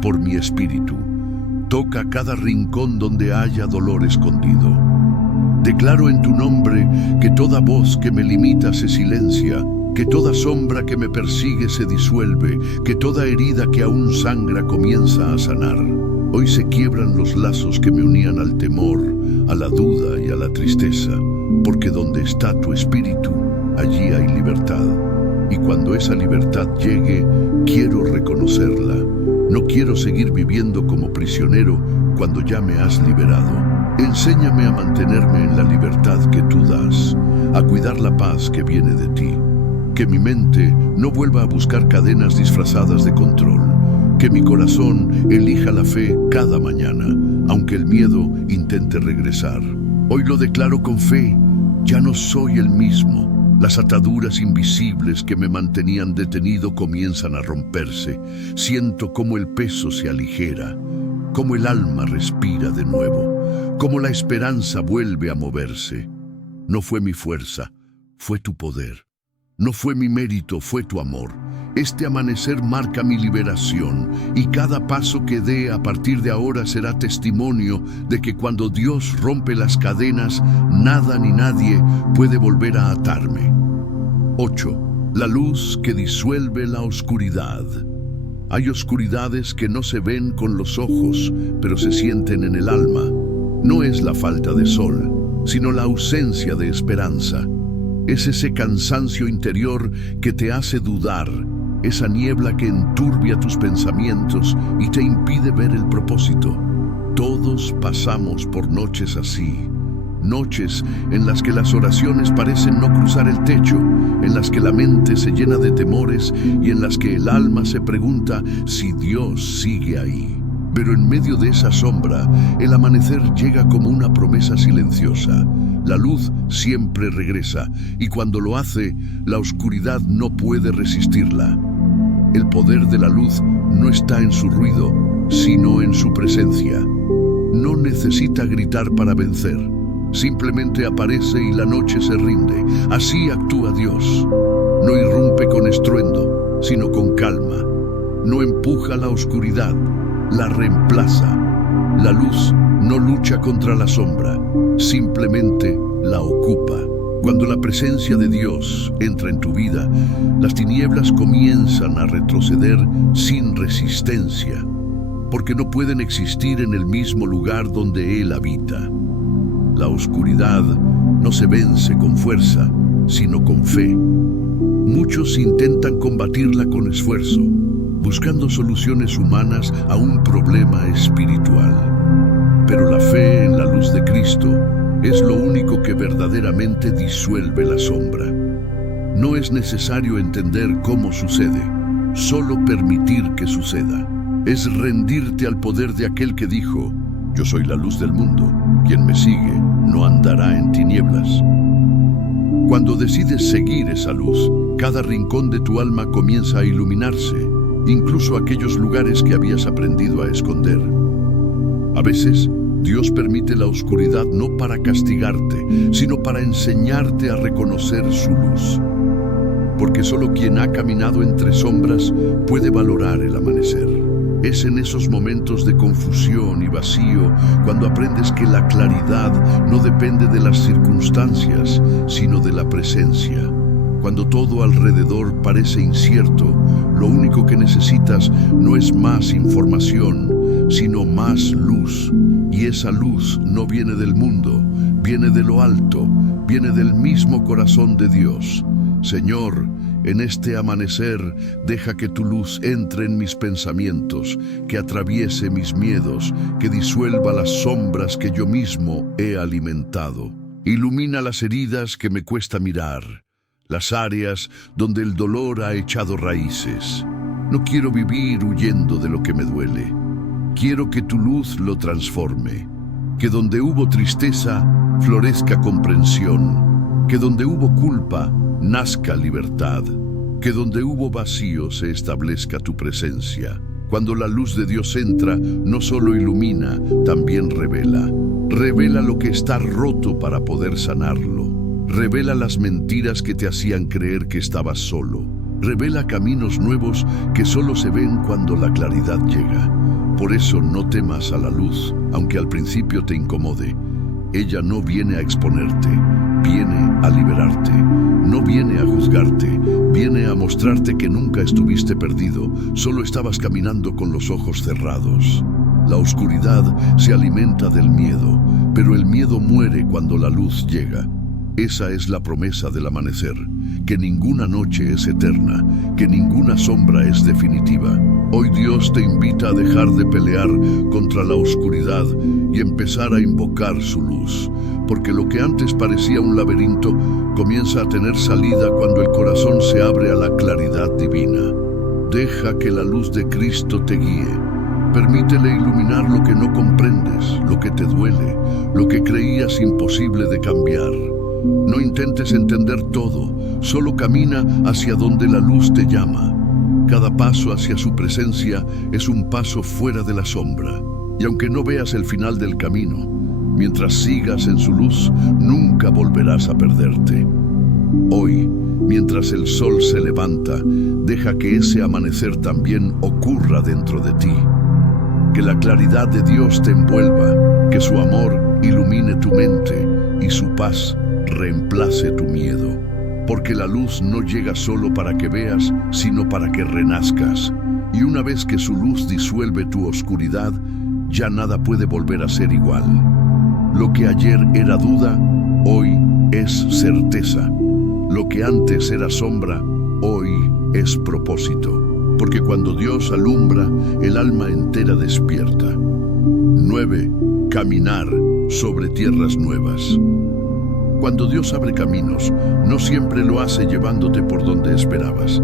por mi espíritu. Toca cada rincón donde haya dolor escondido. Declaro en tu nombre que toda voz que me limita se silencia, que toda sombra que me persigue se disuelve, que toda herida que aún sangra comienza a sanar. Hoy se quiebran los lazos que me unían al temor, a la duda y a la tristeza, porque donde está tu espíritu, allí hay libertad. Y cuando esa libertad llegue, quiero reconocerla. No quiero seguir viviendo como prisionero cuando ya me has liberado. Enséñame a mantenerme en la libertad que tú das, a cuidar la paz que viene de ti. Que mi mente no vuelva a buscar cadenas disfrazadas de control. Que mi corazón elija la fe cada mañana, aunque el miedo intente regresar. Hoy lo declaro con fe, ya no soy el mismo. Las ataduras invisibles que me mantenían detenido comienzan a romperse. Siento cómo el peso se aligera, cómo el alma respira de nuevo, cómo la esperanza vuelve a moverse. No fue mi fuerza, fue tu poder. No fue mi mérito, fue tu amor. Este amanecer marca mi liberación y cada paso que dé a partir de ahora será testimonio de que cuando Dios rompe las cadenas, nada ni nadie puede volver a atarme. 8. La luz que disuelve la oscuridad. Hay oscuridades que no se ven con los ojos, pero se sienten en el alma. No es la falta de sol, sino la ausencia de esperanza. Es ese cansancio interior que te hace dudar, esa niebla que enturbia tus pensamientos y te impide ver el propósito. Todos pasamos por noches así. Noches en las que las oraciones parecen no cruzar el techo, en las que la mente se llena de temores y en las que el alma se pregunta si Dios sigue ahí. Pero en medio de esa sombra, el amanecer llega como una promesa silenciosa. La luz siempre regresa y cuando lo hace, la oscuridad no puede resistirla. El poder de la luz no está en su ruido, sino en su presencia. No necesita gritar para vencer. Simplemente aparece y la noche se rinde. Así actúa Dios. No irrumpe con estruendo, sino con calma. No empuja la oscuridad, la reemplaza. La luz no lucha contra la sombra, simplemente la ocupa. Cuando la presencia de Dios entra en tu vida, las tinieblas comienzan a retroceder sin resistencia, porque no pueden existir en el mismo lugar donde Él habita. La oscuridad no se vence con fuerza, sino con fe. Muchos intentan combatirla con esfuerzo, buscando soluciones humanas a un problema espiritual. Pero la fe en la luz de Cristo es lo único que verdaderamente disuelve la sombra. No es necesario entender cómo sucede, solo permitir que suceda. Es rendirte al poder de aquel que dijo: yo soy la luz del mundo, quien me sigue no andará en tinieblas. Cuando decides seguir esa luz, cada rincón de tu alma comienza a iluminarse, incluso aquellos lugares que habías aprendido a esconder. A veces, Dios permite la oscuridad no para castigarte, sino para enseñarte a reconocer su luz. Porque solo quien ha caminado entre sombras puede valorar el amanecer. Es en esos momentos de confusión y vacío cuando aprendes que la claridad no depende de las circunstancias, sino de la presencia. Cuando todo alrededor parece incierto, lo único que necesitas no es más información, sino más luz. Y esa luz no viene del mundo, viene de lo alto, viene del mismo corazón de Dios. Señor, en este amanecer, deja que tu luz entre en mis pensamientos, que atraviese mis miedos, que disuelva las sombras que yo mismo he alimentado. Ilumina las heridas que me cuesta mirar, las áreas donde el dolor ha echado raíces. No quiero vivir huyendo de lo que me duele. Quiero que tu luz lo transforme, que donde hubo tristeza, florezca comprensión, que donde hubo culpa, nazca libertad, que donde hubo vacío se establezca tu presencia. Cuando la luz de Dios entra, no solo ilumina, también revela. Revela lo que está roto para poder sanarlo. Revela las mentiras que te hacían creer que estabas solo. Revela caminos nuevos que solo se ven cuando la claridad llega. Por eso no temas a la luz, aunque al principio te incomode. Ella no viene a exponerte, viene a liberarte. No viene a juzgarte, viene a mostrarte que nunca estuviste perdido, solo estabas caminando con los ojos cerrados. La oscuridad se alimenta del miedo, pero el miedo muere cuando la luz llega. Esa es la promesa del amanecer, que ninguna noche es eterna, que ninguna sombra es definitiva. Hoy Dios te invita a dejar de pelear contra la oscuridad y empezar a invocar su luz, porque lo que antes parecía un laberinto comienza a tener salida cuando el corazón se abre a la claridad divina. Deja que la luz de Cristo te guíe. Permítele iluminar lo que no comprendes, lo que te duele, lo que creías imposible de cambiar. No intentes entender todo, solo camina hacia donde la luz te llama. Cada paso hacia su presencia es un paso fuera de la sombra. Y aunque no veas el final del camino, mientras sigas en su luz, nunca volverás a perderte. Hoy, mientras el sol se levanta, deja que ese amanecer también ocurra dentro de ti. Que la claridad de Dios te envuelva, que su amor ilumine tu mente y su paz reemplace tu miedo. Porque la luz no llega solo para que veas, sino para que renazcas. Y una vez que su luz disuelve tu oscuridad, ya nada puede volver a ser igual. Lo que ayer era duda, hoy es certeza. Lo que antes era sombra, hoy es propósito. Porque cuando Dios alumbra, el alma entera despierta. 9. Caminar sobre tierras nuevas. Cuando Dios abre caminos, no siempre lo hace llevándote por donde esperabas.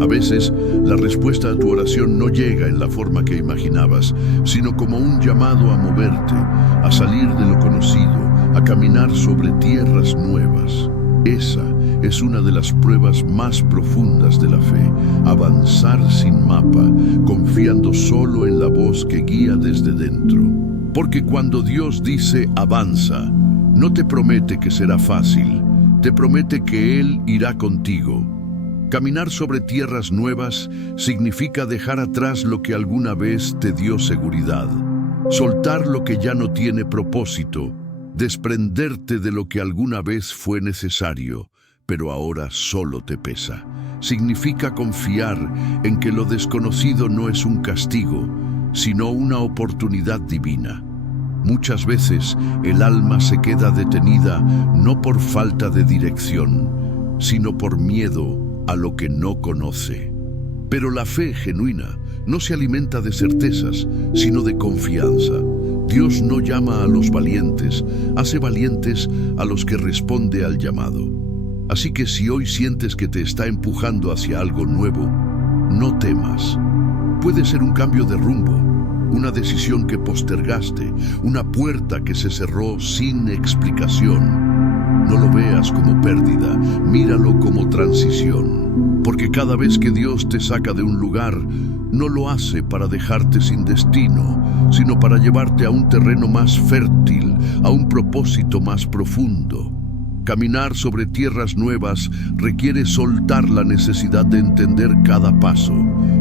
A veces, la respuesta a tu oración no llega en la forma que imaginabas, sino como un llamado a moverte, a salir de lo conocido, a caminar sobre tierras nuevas. Esa es una de las pruebas más profundas de la fe, avanzar sin mapa, confiando solo en la voz que guía desde dentro. Porque cuando Dios dice avanza, no te promete que será fácil, te promete que Él irá contigo. Caminar sobre tierras nuevas significa dejar atrás lo que alguna vez te dio seguridad, soltar lo que ya no tiene propósito, desprenderte de lo que alguna vez fue necesario, pero ahora solo te pesa. Significa confiar en que lo desconocido no es un castigo, sino una oportunidad divina. Muchas veces el alma se queda detenida no por falta de dirección, sino por miedo a lo que no conoce. Pero la fe genuina no se alimenta de certezas, sino de confianza. Dios no llama a los valientes, hace valientes a los que responde al llamado. Así que si hoy sientes que te está empujando hacia algo nuevo, no temas. Puede ser un cambio de rumbo, una decisión que postergaste, una puerta que se cerró sin explicación. No lo veas como pérdida, míralo como transición. Porque cada vez que Dios te saca de un lugar, no lo hace para dejarte sin destino, sino para llevarte a un terreno más fértil, a un propósito más profundo. Caminar sobre tierras nuevas requiere soltar la necesidad de entender cada paso.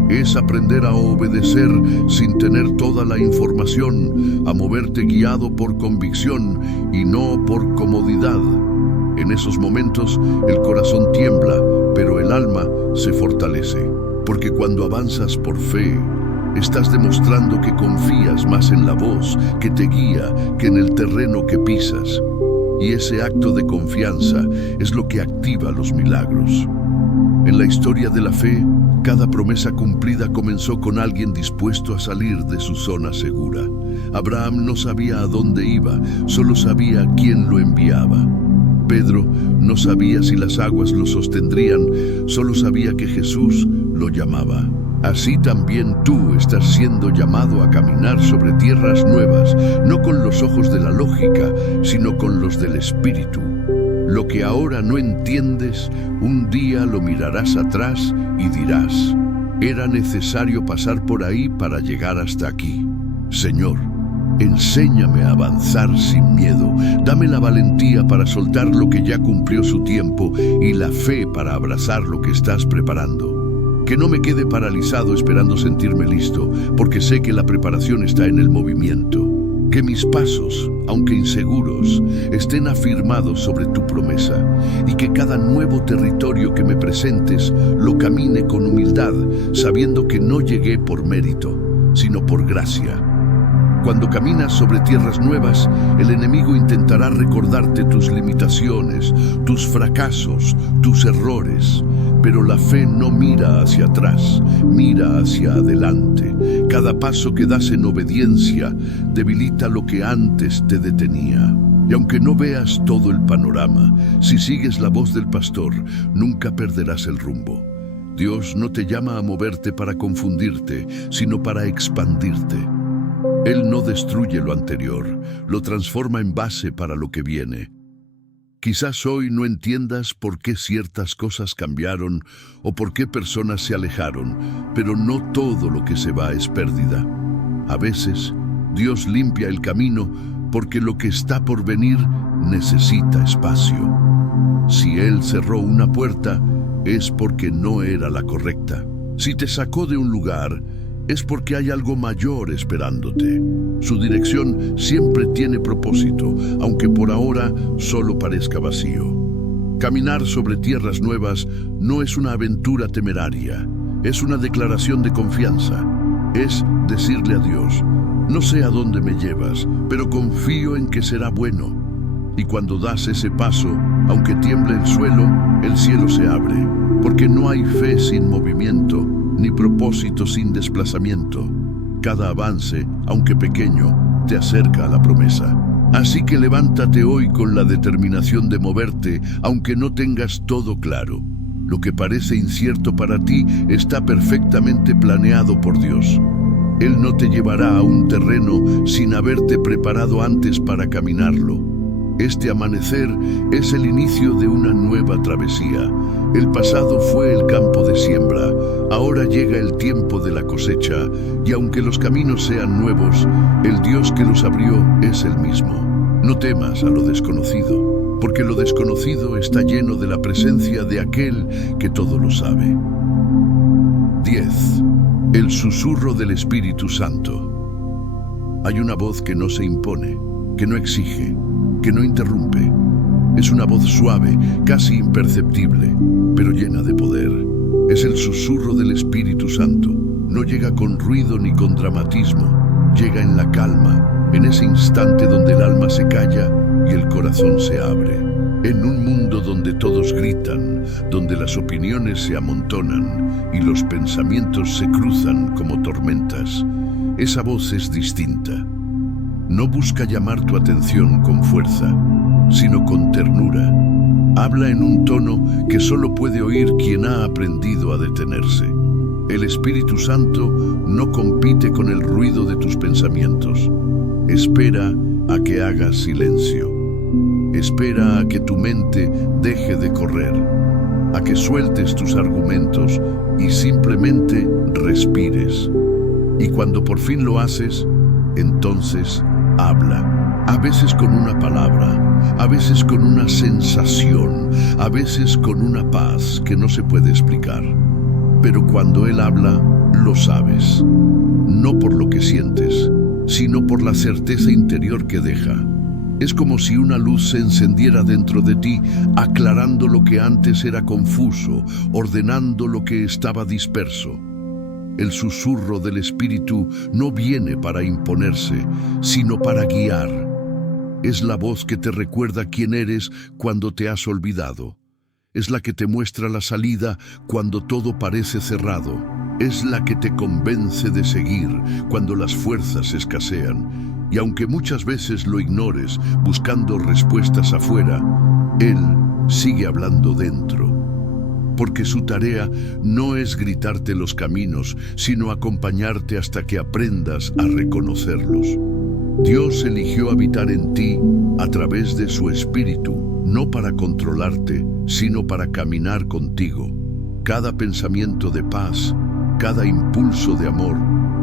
Es aprender a obedecer sin tener toda la información, a moverte guiado por convicción y no por comodidad. En esos momentos, el corazón tiembla, pero el alma se fortalece. Porque cuando avanzas por fe, estás demostrando que confías más en la voz que te guía que en el terreno que pisas. Y ese acto de confianza es lo que activa los milagros. En la historia de la fe, cada promesa cumplida comenzó con alguien dispuesto a salir de su zona segura. Abraham no sabía a dónde iba, solo sabía quién lo enviaba. Pedro no sabía si las aguas lo sostendrían, solo sabía que Jesús lo llamaba. Así también tú estás siendo llamado a caminar sobre tierras nuevas, no con los ojos de la lógica, sino con los del Espíritu. Lo que ahora no entiendes, un día lo mirarás atrás y dirás, era necesario pasar por ahí para llegar hasta aquí. Señor, enséñame a avanzar sin miedo, dame la valentía para soltar lo que ya cumplió su tiempo y la fe para abrazar lo que estás preparando. Que no me quede paralizado esperando sentirme listo, porque sé que la preparación está en el movimiento. Que mis pasos, aunque inseguros, estén afirmados sobre tu promesa, y que cada nuevo territorio que me presentes lo camine con humildad, sabiendo que no llegué por mérito, sino por gracia. Cuando caminas sobre tierras nuevas, el enemigo intentará recordarte tus limitaciones, tus fracasos, tus errores. Pero la fe no mira hacia atrás, mira hacia adelante. Cada paso que das en obediencia debilita lo que antes te detenía. Y aunque no veas todo el panorama, si sigues la voz del pastor, nunca perderás el rumbo. Dios no te llama a moverte para confundirte, sino para expandirte. Él no destruye lo anterior, lo transforma en base para lo que viene. Quizás hoy no entiendas por qué ciertas cosas cambiaron o por qué personas se alejaron, pero no todo lo que se va es pérdida. A veces, Dios limpia el camino porque lo que está por venir necesita espacio. Si Él cerró una puerta, es porque no era la correcta. Si te sacó de un lugar, es porque hay algo mayor esperándote. Su dirección siempre tiene propósito, aunque por ahora solo parezca vacío. Caminar sobre tierras nuevas no es una aventura temeraria, Es una declaración de confianza. Es decirle a Dios: no sé a dónde me llevas, pero confío en que será bueno. Y cuando das ese paso, aunque tiemble el cielo se abre, porque no hay fe sin movimiento, ni propósito sin desplazamiento. Cada avance, aunque pequeño, te acerca a la promesa. Así que levántate hoy con la determinación de moverte, aunque no tengas todo claro. Lo que parece incierto para ti está perfectamente planeado por Dios. Él no te llevará a un terreno sin haberte preparado antes para caminarlo. Este amanecer es el inicio de una nueva travesía. El pasado fue el campo de siembra, ahora llega el tiempo de la cosecha, y aunque los caminos sean nuevos, el Dios que los abrió es el mismo. No temas a lo desconocido, porque lo desconocido está lleno de la presencia de aquel que todo lo sabe. 10. El susurro del Espíritu Santo. Hay una voz que no se impone, que no exige, que no interrumpe. Es una voz suave, casi imperceptible, pero llena de poder. Es el susurro del Espíritu Santo. No llega con ruido ni con dramatismo. Llega en la calma, en ese instante donde el alma se calla y el corazón se abre. En un mundo donde todos gritan, donde las opiniones se amontonan y los pensamientos se cruzan como tormentas, esa voz es distinta. No busca llamar tu atención con fuerza, sino con ternura. Habla en un tono que solo puede oír quien ha aprendido a detenerse. El Espíritu Santo no compite con el ruido de tus pensamientos. Espera a que hagas silencio. Espera a que tu mente deje de correr, a que sueltes tus argumentos y simplemente respires. Y cuando por fin lo haces, entonces habla. A veces con una palabra, a veces con una sensación, a veces con una paz que no se puede explicar. Pero cuando Él habla, lo sabes. No por lo que sientes, sino por la certeza interior que deja. Es como si una luz se encendiera dentro de ti, aclarando lo que antes era confuso, ordenando lo que estaba disperso. El susurro del Espíritu no viene para imponerse, sino para guiar. Es la voz que te recuerda quién eres cuando te has olvidado. Es la que te muestra la salida cuando todo parece cerrado. Es la que te convence de seguir cuando las fuerzas escasean. Y aunque muchas veces lo ignores buscando respuestas afuera, Él sigue hablando dentro. Porque su tarea no es gritarte los caminos, sino acompañarte hasta que aprendas a reconocerlos. Dios eligió habitar en ti a través de su Espíritu, no para controlarte, sino para caminar contigo. Cada pensamiento de paz, cada impulso de amor,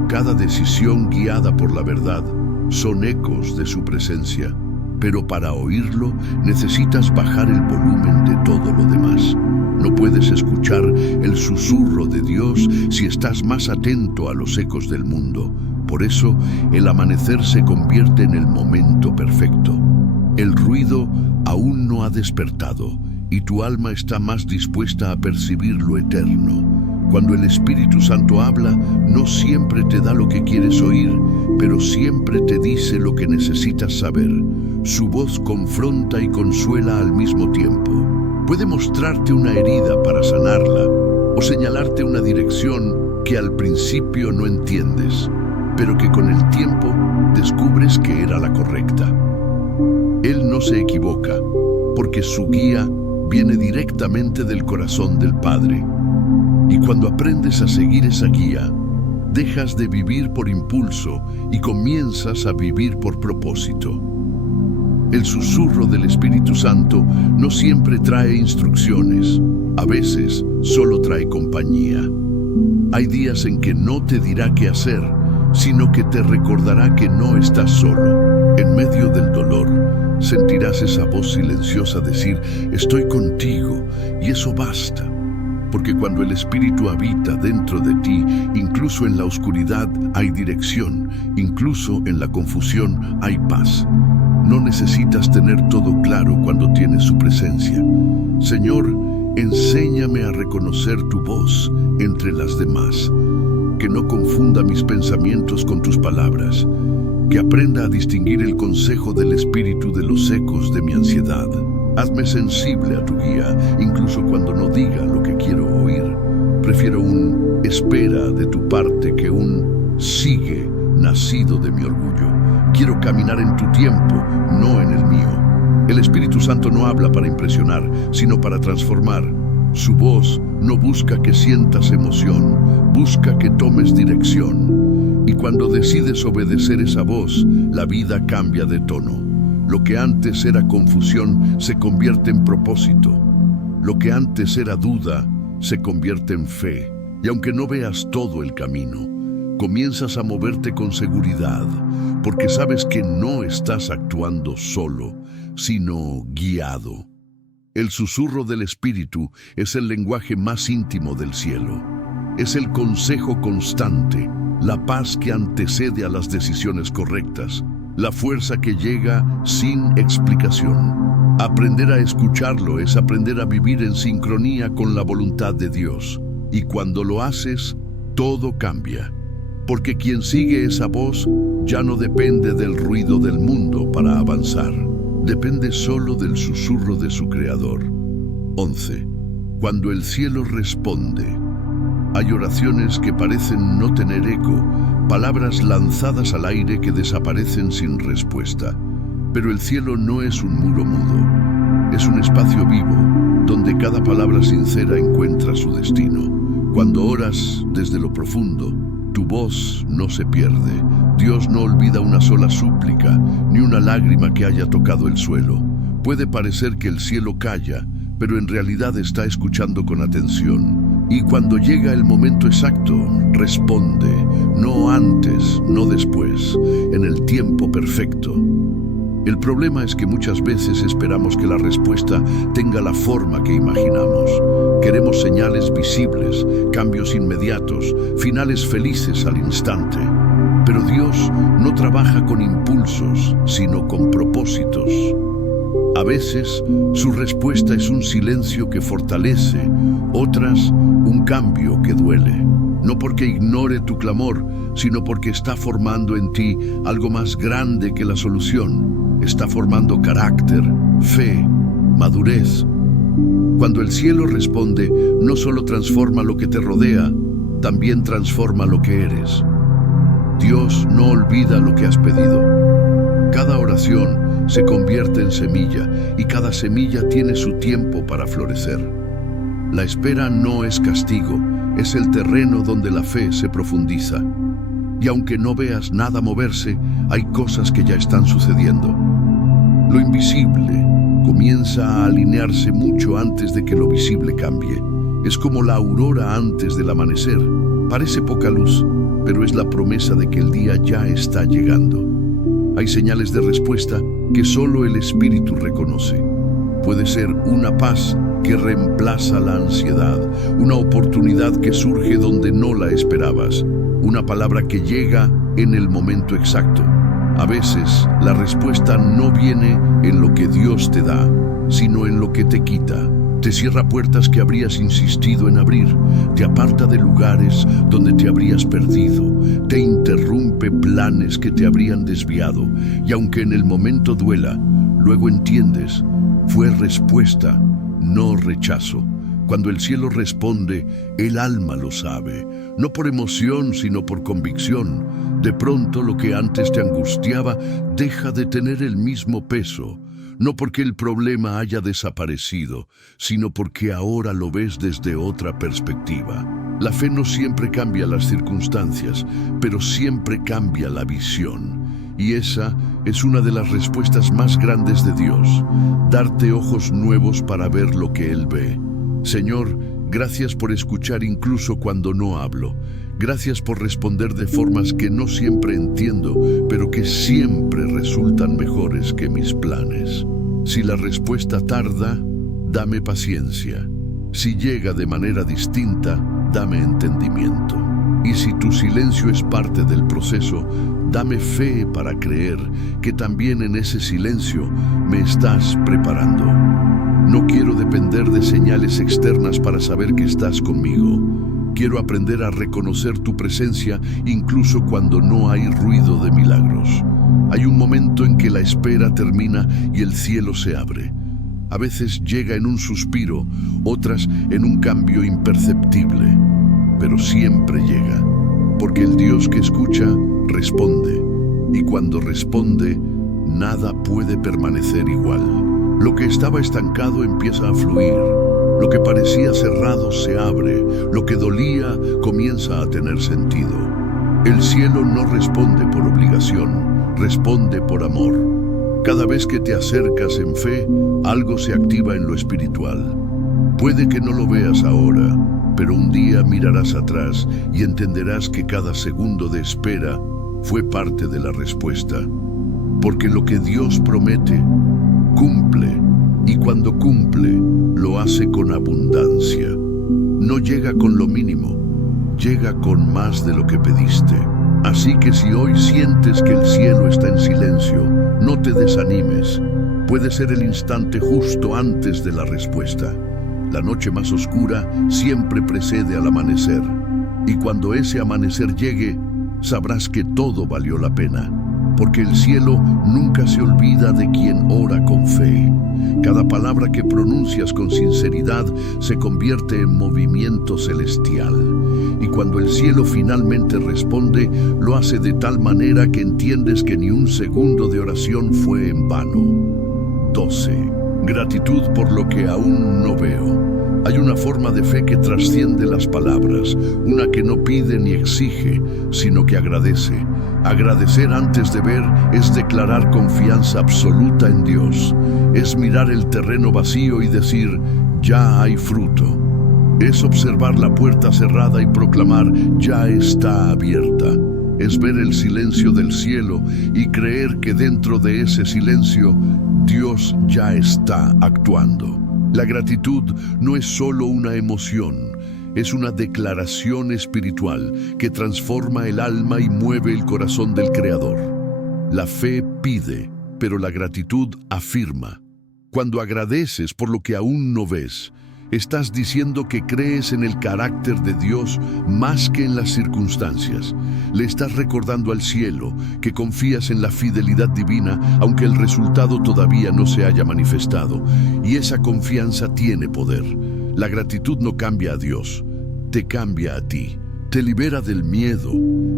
cada decisión guiada por la verdad, son ecos de su presencia. Pero para oírlo necesitas bajar el volumen de todo lo demás. No puedes escuchar el susurro de Dios si estás más atento a los ecos del mundo. Por eso, el amanecer se convierte en el momento perfecto. El ruido aún no ha despertado y tu alma está más dispuesta a percibir lo eterno. Cuando el Espíritu Santo habla, no siempre te da lo que quieres oír, pero siempre te dice lo que necesitas saber. Su voz confronta y consuela al mismo tiempo. Puede mostrarte una herida para sanarla o señalarte una dirección que al principio no entiendes, pero que con el tiempo descubres que era la correcta. Él no se equivoca, porque su guía viene directamente del corazón del Padre. Y cuando aprendes a seguir esa guía, dejas de vivir por impulso y comienzas a vivir por propósito. El susurro del Espíritu Santo no siempre trae instrucciones, a veces solo trae compañía. Hay días en que no te dirá qué hacer, sino que te recordará que no estás solo. En medio del dolor, sentirás esa voz silenciosa decir: estoy contigo, y eso basta. Porque cuando el Espíritu habita dentro de ti, incluso en la oscuridad hay dirección, incluso en la confusión hay paz. No necesitas tener todo claro cuando tienes su presencia. Señor, Enséñame a reconocer tu voz entre las demás, que no confunda mis pensamientos con tus palabras, que aprenda a distinguir el consejo del Espíritu de los ecos de mi ansiedad. Hazme sensible a tu guía, incluso cuando no diga lo que quiero oír. Prefiero un espera de tu parte que un sigue nacido de mi orgullo. Quiero caminar en tu tiempo, no en el mío. El Espíritu Santo no habla para impresionar, sino para transformar. Su voz no busca que sientas emoción, busca que tomes dirección. Y cuando decides obedecer esa voz, la vida cambia de tono. Lo que antes era confusión se convierte en propósito. Lo que antes era duda se convierte en fe. Y aunque no veas todo el camino, comienzas a moverte con seguridad, porque sabes que no estás actuando solo, sino guiado. El susurro del Espíritu es el lenguaje más íntimo del cielo. Es el consejo constante, la paz que antecede a las decisiones correctas, la fuerza que llega sin explicación. Aprender a escucharlo es aprender a vivir en sincronía con la voluntad de Dios. Y cuando lo haces, todo cambia. Porque quien sigue esa voz ya no depende del ruido del mundo para avanzar. Depende solo del susurro de su Creador. 11. Cuando el cielo responde. Hay oraciones que parecen no tener eco, palabras lanzadas al aire que desaparecen sin respuesta. Pero el cielo no es un muro mudo, es un espacio vivo, donde cada palabra sincera encuentra su destino. Cuando oras desde lo profundo, tu voz no se pierde. Dios no olvida una sola súplica, ni una lágrima que haya tocado el suelo. Puede parecer que el cielo calla, pero en realidad está escuchando con atención. Y cuando llega el momento exacto, responde, no antes, no después, en el tiempo perfecto. El problema es que muchas veces esperamos que la respuesta tenga la forma que imaginamos. Queremos señales visibles, cambios inmediatos, finales felices al instante. Pero Dios no trabaja con impulsos, sino con propósitos. A veces, su respuesta es un silencio que fortalece, otras, un cambio que duele. No porque ignore tu clamor, sino porque está formando en ti algo más grande que la solución. Está formando carácter, fe, madurez. Cuando el cielo responde, no solo transforma lo que te rodea, también transforma lo que eres. Dios no olvida lo que has pedido. Cada oración se convierte en semilla y cada semilla tiene su tiempo para florecer. La espera no es castigo, es el terreno donde la fe se profundiza. Y aunque no veas nada moverse, hay cosas que ya están sucediendo. Lo invisible comienza a alinearse mucho antes de que lo visible cambie. Es como la aurora antes del amanecer. Parece poca luz, pero es la promesa de que el día ya está llegando. Hay señales de respuesta que solo el Espíritu reconoce. Puede ser una paz que reemplaza la ansiedad, una oportunidad que surge donde no la esperabas, una palabra que llega en el momento exacto. A veces, la respuesta no viene en lo que Dios te da, sino en lo que te quita. Te cierra puertas que habrías insistido en abrir, te aparta de lugares donde te habrías perdido, te interrumpe planes que te habrían desviado, y aunque en el momento duela, luego entiendes, fue respuesta, no rechazo. Cuando el cielo responde, el alma lo sabe, no por emoción, sino por convicción. De pronto lo que antes te angustiaba deja de tener el mismo peso. No porque el problema haya desaparecido, sino porque ahora lo ves desde otra perspectiva. La fe no siempre cambia las circunstancias, pero siempre cambia la visión. Y esa es una de las respuestas más grandes de Dios, darte ojos nuevos para ver lo que Él ve. Señor, gracias por escuchar incluso cuando no hablo. Gracias por responder de formas que no siempre entiendo, pero que siempre resultan mejores que mis planes. Si la respuesta tarda, dame paciencia. Si llega de manera distinta, dame entendimiento. Y si tu silencio es parte del proceso, dame fe para creer que también en ese silencio me estás preparando. No quiero depender de señales externas para saber que estás conmigo. Quiero aprender a reconocer tu presencia incluso cuando no hay ruido de milagros. Hay un momento en que la espera termina y el cielo se abre. A veces llega en un suspiro, otras en un cambio imperceptible, pero siempre llega, porque el Dios que escucha responde, y cuando responde, nada puede permanecer igual. Lo que estaba estancado empieza a fluir, lo que parecía cerrado se abre, lo que dolía comienza a tener sentido. El cielo no responde por obligación, responde por amor. Cada vez que te acercas en fe, algo se activa en lo espiritual. Puede que no lo veas ahora, pero un día mirarás atrás y entenderás que cada segundo de espera fue parte de la respuesta. Porque lo que Dios promete, cumple, y cuando cumple, lo hace con abundancia. No llega con lo mínimo, llega con más de lo que pediste. Así que si hoy sientes que el cielo está en silencio, no te desanimes. Puede ser el instante justo antes de la respuesta. La noche más oscura siempre precede al amanecer. Y cuando ese amanecer llegue, sabrás que todo valió la pena. Porque el cielo nunca se olvida de quien ora con fe. Cada palabra que pronuncias con sinceridad se convierte en movimiento celestial. Y cuando el cielo finalmente responde, lo hace de tal manera que entiendes que ni un segundo de oración fue en vano. 12. Gratitud por lo que aún no veo. Hay una forma de fe que trasciende las palabras, una que no pide ni exige, sino que agradece. Agradecer antes de ver es declarar confianza absoluta en Dios. Es mirar el terreno vacío y decir, ya hay fruto. Es observar la puerta cerrada y proclamar, ya está abierta. Es ver el silencio del cielo y creer que dentro de ese silencio, Dios ya está actuando. La gratitud no es solo una emoción, es una declaración espiritual que transforma el alma y mueve el corazón del Creador. La fe pide, pero la gratitud afirma. Cuando agradeces por lo que aún no ves, estás diciendo que crees en el carácter de Dios más que en las circunstancias. Le estás recordando al cielo que confías en la fidelidad divina, aunque el resultado todavía no se haya manifestado. Y esa confianza tiene poder. La gratitud no cambia a Dios, te cambia a ti. Te libera del miedo,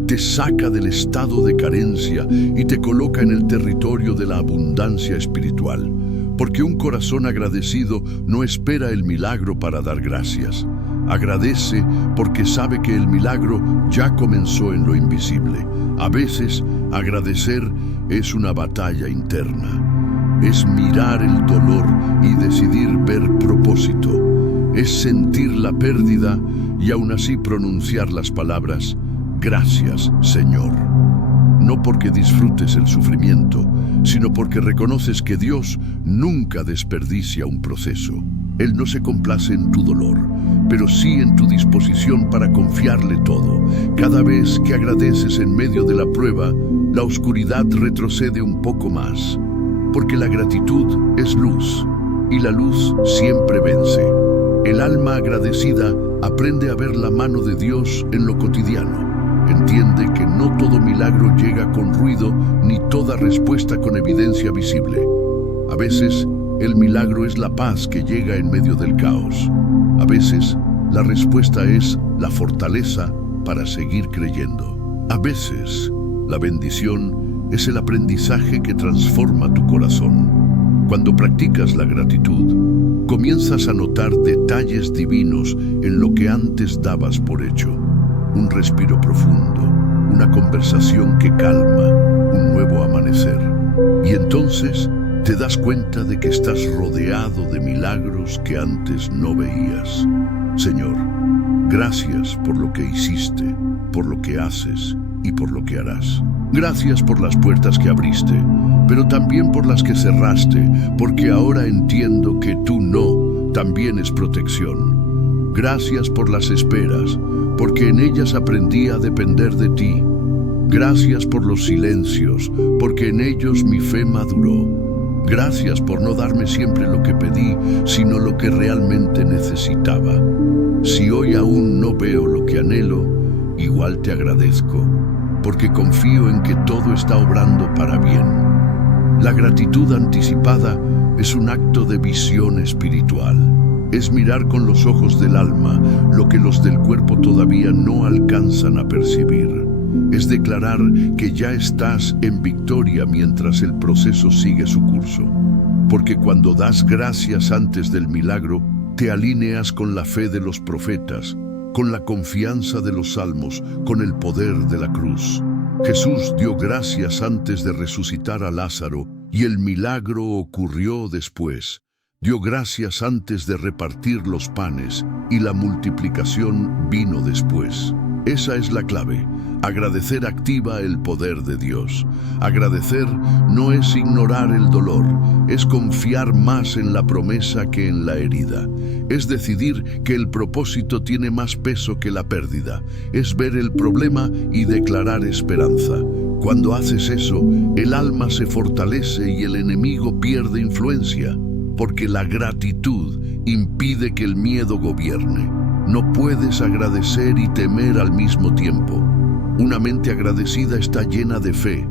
te saca del estado de carencia y te coloca en el territorio de la abundancia espiritual. Porque un corazón agradecido no espera el milagro para dar gracias. Agradece porque sabe que el milagro ya comenzó en lo invisible. A veces, agradecer es una batalla interna. Es mirar el dolor y decidir ver propósito. Es sentir la pérdida y aún así pronunciar las palabras, gracias, Señor. No porque disfrutes el sufrimiento, sino porque reconoces que Dios nunca desperdicia un proceso. Él no se complace en tu dolor, pero sí en tu disposición para confiarle todo. Cada vez que agradeces en medio de la prueba, la oscuridad retrocede un poco más, porque la gratitud es luz, y la luz siempre vence. El alma agradecida aprende a ver la mano de Dios en lo cotidiano. Entiende que no todo milagro llega con ruido, ni toda respuesta con evidencia visible. A veces, el milagro es la paz que llega en medio del caos. A veces, la respuesta es la fortaleza para seguir creyendo. A veces, la bendición es el aprendizaje que transforma tu corazón. Cuando practicas la gratitud, comienzas a notar detalles divinos en lo que antes dabas por hecho. Un respiro profundo, una conversación que calma, un nuevo amanecer. Y entonces te das cuenta de que estás rodeado de milagros que antes no veías. Señor, gracias por lo que hiciste, por lo que haces y por lo que harás. Gracias por las puertas que abriste, pero también por las que cerraste, porque ahora entiendo que tú no también es protección. Gracias por las esperas, porque en ellas aprendí a depender de ti. Gracias por los silencios, porque en ellos mi fe maduró. Gracias por no darme siempre lo que pedí, sino lo que realmente necesitaba. Si hoy aún no veo lo que anhelo, igual te agradezco, porque confío en que todo está obrando para bien. La gratitud anticipada es un acto de visión espiritual. Es mirar con los ojos del alma lo que los del cuerpo todavía no alcanzan a percibir. Es declarar que ya estás en victoria mientras el proceso sigue su curso. Porque cuando das gracias antes del milagro, te alineas con la fe de los profetas, con la confianza de los salmos, con el poder de la cruz. Jesús dio gracias antes de resucitar a Lázaro y el milagro ocurrió después. Dio gracias antes de repartir los panes y la multiplicación vino después. Esa es la clave. Agradecer activa el poder de Dios. Agradecer no es ignorar el dolor, es confiar más en la promesa que en la herida. Es decidir que el propósito tiene más peso que la pérdida. Es ver el problema y declarar esperanza. Cuando haces eso, el alma se fortalece y el enemigo pierde influencia, porque la gratitud impide que el miedo gobierne. No puedes agradecer y temer al mismo tiempo. Una mente agradecida está llena de fe,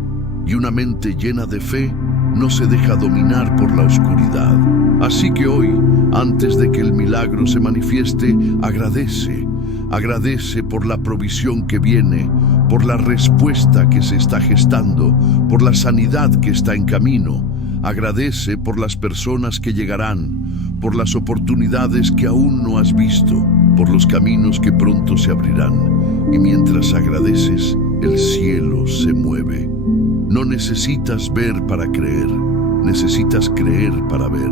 y una mente llena de fe no se deja dominar por la oscuridad. Así que hoy, antes de que el milagro se manifieste, agradece. Agradece por la provisión que viene, por la respuesta que se está gestando, por la sanidad que está en camino. Agradece por las personas que llegarán, por las oportunidades que aún no has visto, por los caminos que pronto se abrirán. Y mientras agradeces, el cielo se mueve. No necesitas ver para creer, necesitas creer para ver.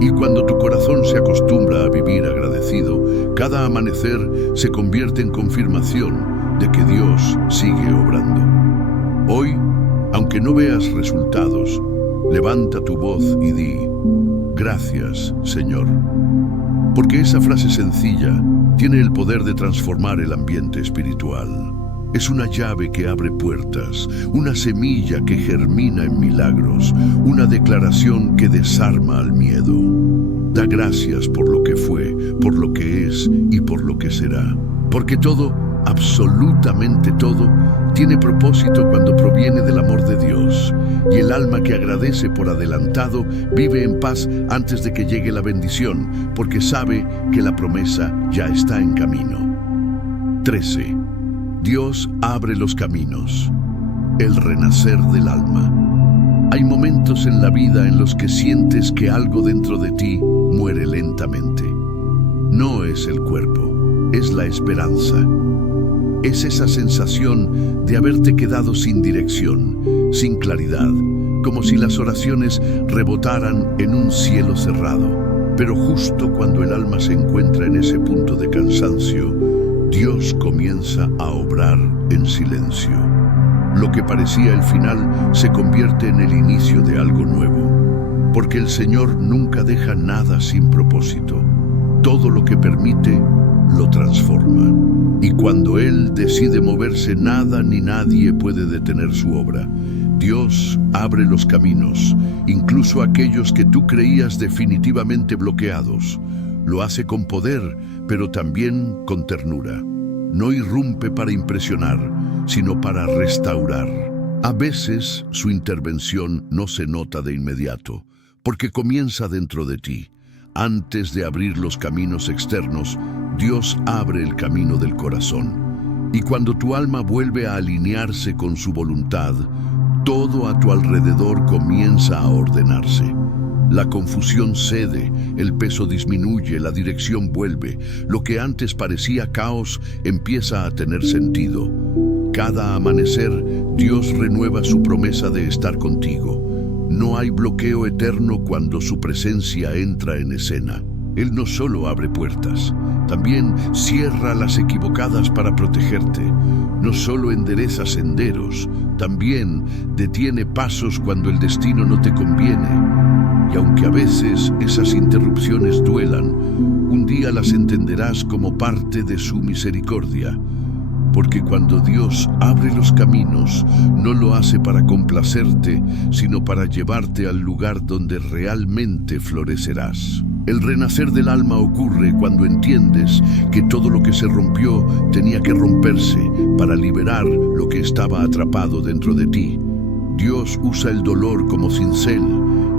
Y cuando tu corazón se acostumbra a vivir agradecido, cada amanecer se convierte en confirmación de que Dios sigue obrando. Hoy, aunque no veas resultados, levanta tu voz y di: gracias, Señor. Porque esa frase sencilla tiene el poder de transformar el ambiente espiritual. Es una llave que abre puertas, una semilla que germina en milagros, una declaración que desarma al miedo. Da gracias por lo que fue, por lo que es y por lo que será. Porque todo, absolutamente todo, tiene propósito cuando proviene del amor de Dios. Y el alma que agradece por adelantado vive en paz antes de que llegue la bendición, porque sabe que la promesa ya está en camino. 13. Dios abre los caminos. El renacer del alma. Hay momentos en la vida en los que sientes que algo dentro de ti muere lentamente. No es el cuerpo, es la esperanza. Es esa sensación de haberte quedado sin dirección, sin claridad, como si las oraciones rebotaran en un cielo cerrado. Pero justo cuando el alma se encuentra en ese punto de cansancio, Dios comienza a obrar en silencio. Lo que parecía el final se convierte en el inicio de algo nuevo. Porque el Señor nunca deja nada sin propósito. Todo lo que permite, lo transforma. Y cuando Él decide moverse, nada ni nadie puede detener su obra. Dios abre los caminos, incluso aquellos que tú creías definitivamente bloqueados. Lo hace con poder, pero también con ternura. No irrumpe para impresionar, sino para restaurar. A veces su intervención no se nota de inmediato, porque comienza dentro de ti. Antes de abrir los caminos externos, Dios abre el camino del corazón. Y cuando tu alma vuelve a alinearse con su voluntad, todo a tu alrededor comienza a ordenarse. La confusión cede, el peso disminuye, la dirección vuelve. Lo que antes parecía caos empieza a tener sentido. Cada amanecer, Dios renueva su promesa de estar contigo. No hay bloqueo eterno cuando su presencia entra en escena. Él no solo abre puertas, también cierra las equivocadas para protegerte. No solo endereza senderos, también detiene pasos cuando el destino no te conviene. Y aunque a veces esas interrupciones duelan, Un día las entenderás como parte de su misericordia, porque cuando Dios abre los caminos, no lo hace para complacerte, sino para llevarte al lugar donde realmente florecerás. El renacer del alma ocurre cuando entiendes que todo lo que se rompió tenía que romperse para liberar lo que estaba atrapado dentro de ti. Dios usa el dolor como cincel,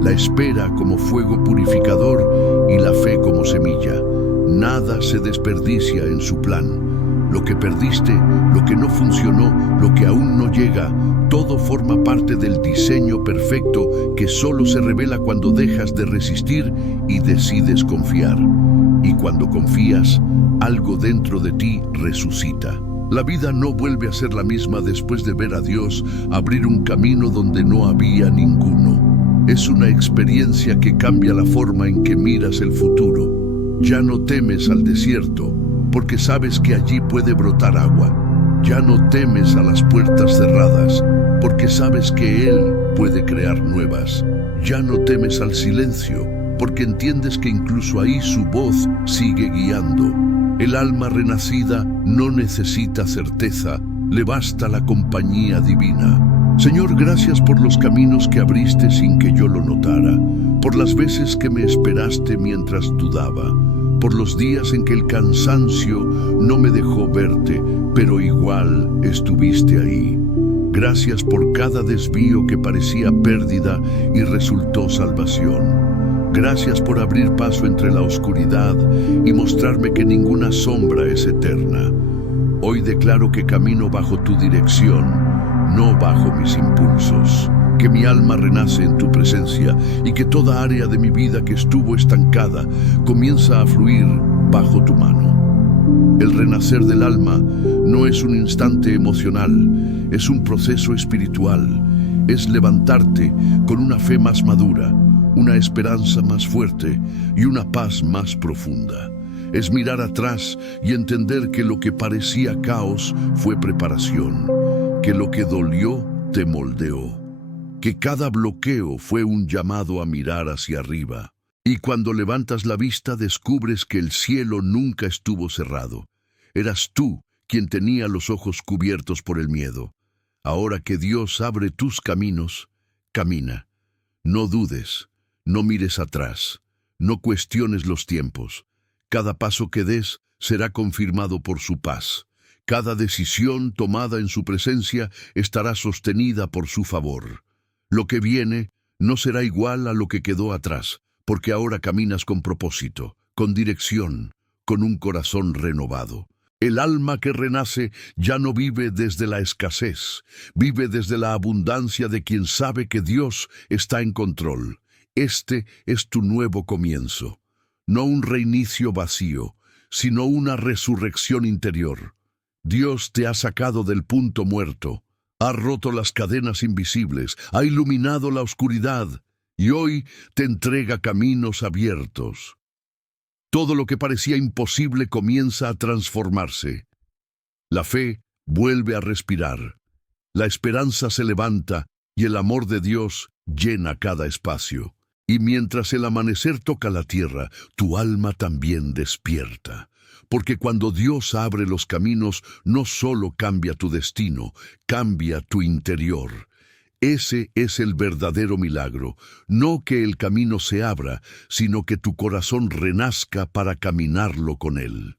la espera como fuego purificador y la fe como semilla. Nada se desperdicia en su plan. Lo que perdiste, lo que no funcionó, lo que aún no llega, todo forma parte del diseño perfecto que solo se revela cuando dejas de resistir y decides confiar. Y cuando confías, algo dentro de ti resucita. La vida no vuelve a ser la misma después de ver a Dios abrir un camino donde no había ninguno. Es una experiencia que cambia la forma en que miras el futuro. Ya no temes al desierto, porque sabes que allí puede brotar agua. Ya no temes a las puertas cerradas, porque sabes que Él puede crear nuevas. Ya no temes al silencio, porque entiendes que incluso ahí su voz sigue guiando. El alma renacida no necesita certeza, le basta la compañía divina. Señor, gracias por los caminos que abriste sin que yo lo notara, por las veces que me esperaste mientras dudaba, por los días en que el cansancio no me dejó verte, pero igual estuviste ahí. Gracias por cada desvío que parecía pérdida y resultó salvación. Gracias por abrir paso entre la oscuridad y mostrarme que ninguna sombra es eterna. Hoy declaro que camino bajo tu dirección, no bajo mis impulsos. Que mi alma renace en tu presencia y que toda área de mi vida que estuvo estancada comienza a fluir bajo tu mano. El renacer del alma no es un instante emocional, es un proceso espiritual. Es levantarte con una fe más madura, una esperanza más fuerte y una paz más profunda. Es mirar atrás y entender que lo que parecía caos fue preparación, que lo que dolió te moldeó, que cada bloqueo fue un llamado a mirar hacia arriba. Y cuando levantas la vista descubres que el cielo nunca estuvo cerrado. Eras tú quien tenía los ojos cubiertos por el miedo. Ahora que Dios abre tus caminos, camina. No dudes, no mires atrás, no cuestiones los tiempos. Cada paso que des será confirmado por su paz. Cada decisión tomada en su presencia estará sostenida por su favor. Lo que viene no será igual a lo que quedó atrás, porque ahora caminas con propósito, con dirección, con un corazón renovado. El alma que renace ya no vive desde la escasez, vive desde la abundancia de quien sabe que Dios está en control. Este es tu nuevo comienzo, no un reinicio vacío, sino una resurrección interior. Dios te ha sacado del punto muerto, ha roto las cadenas invisibles, ha iluminado la oscuridad y hoy te entrega caminos abiertos. Todo lo que parecía imposible comienza a transformarse. La fe vuelve a respirar, la esperanza se levanta y el amor de Dios llena cada espacio. Y mientras el amanecer toca la tierra, tu alma también despierta. Porque cuando Dios abre los caminos, no solo cambia tu destino, cambia tu interior. Ese es el verdadero milagro, no que el camino se abra, sino que tu corazón renazca para caminarlo con Él.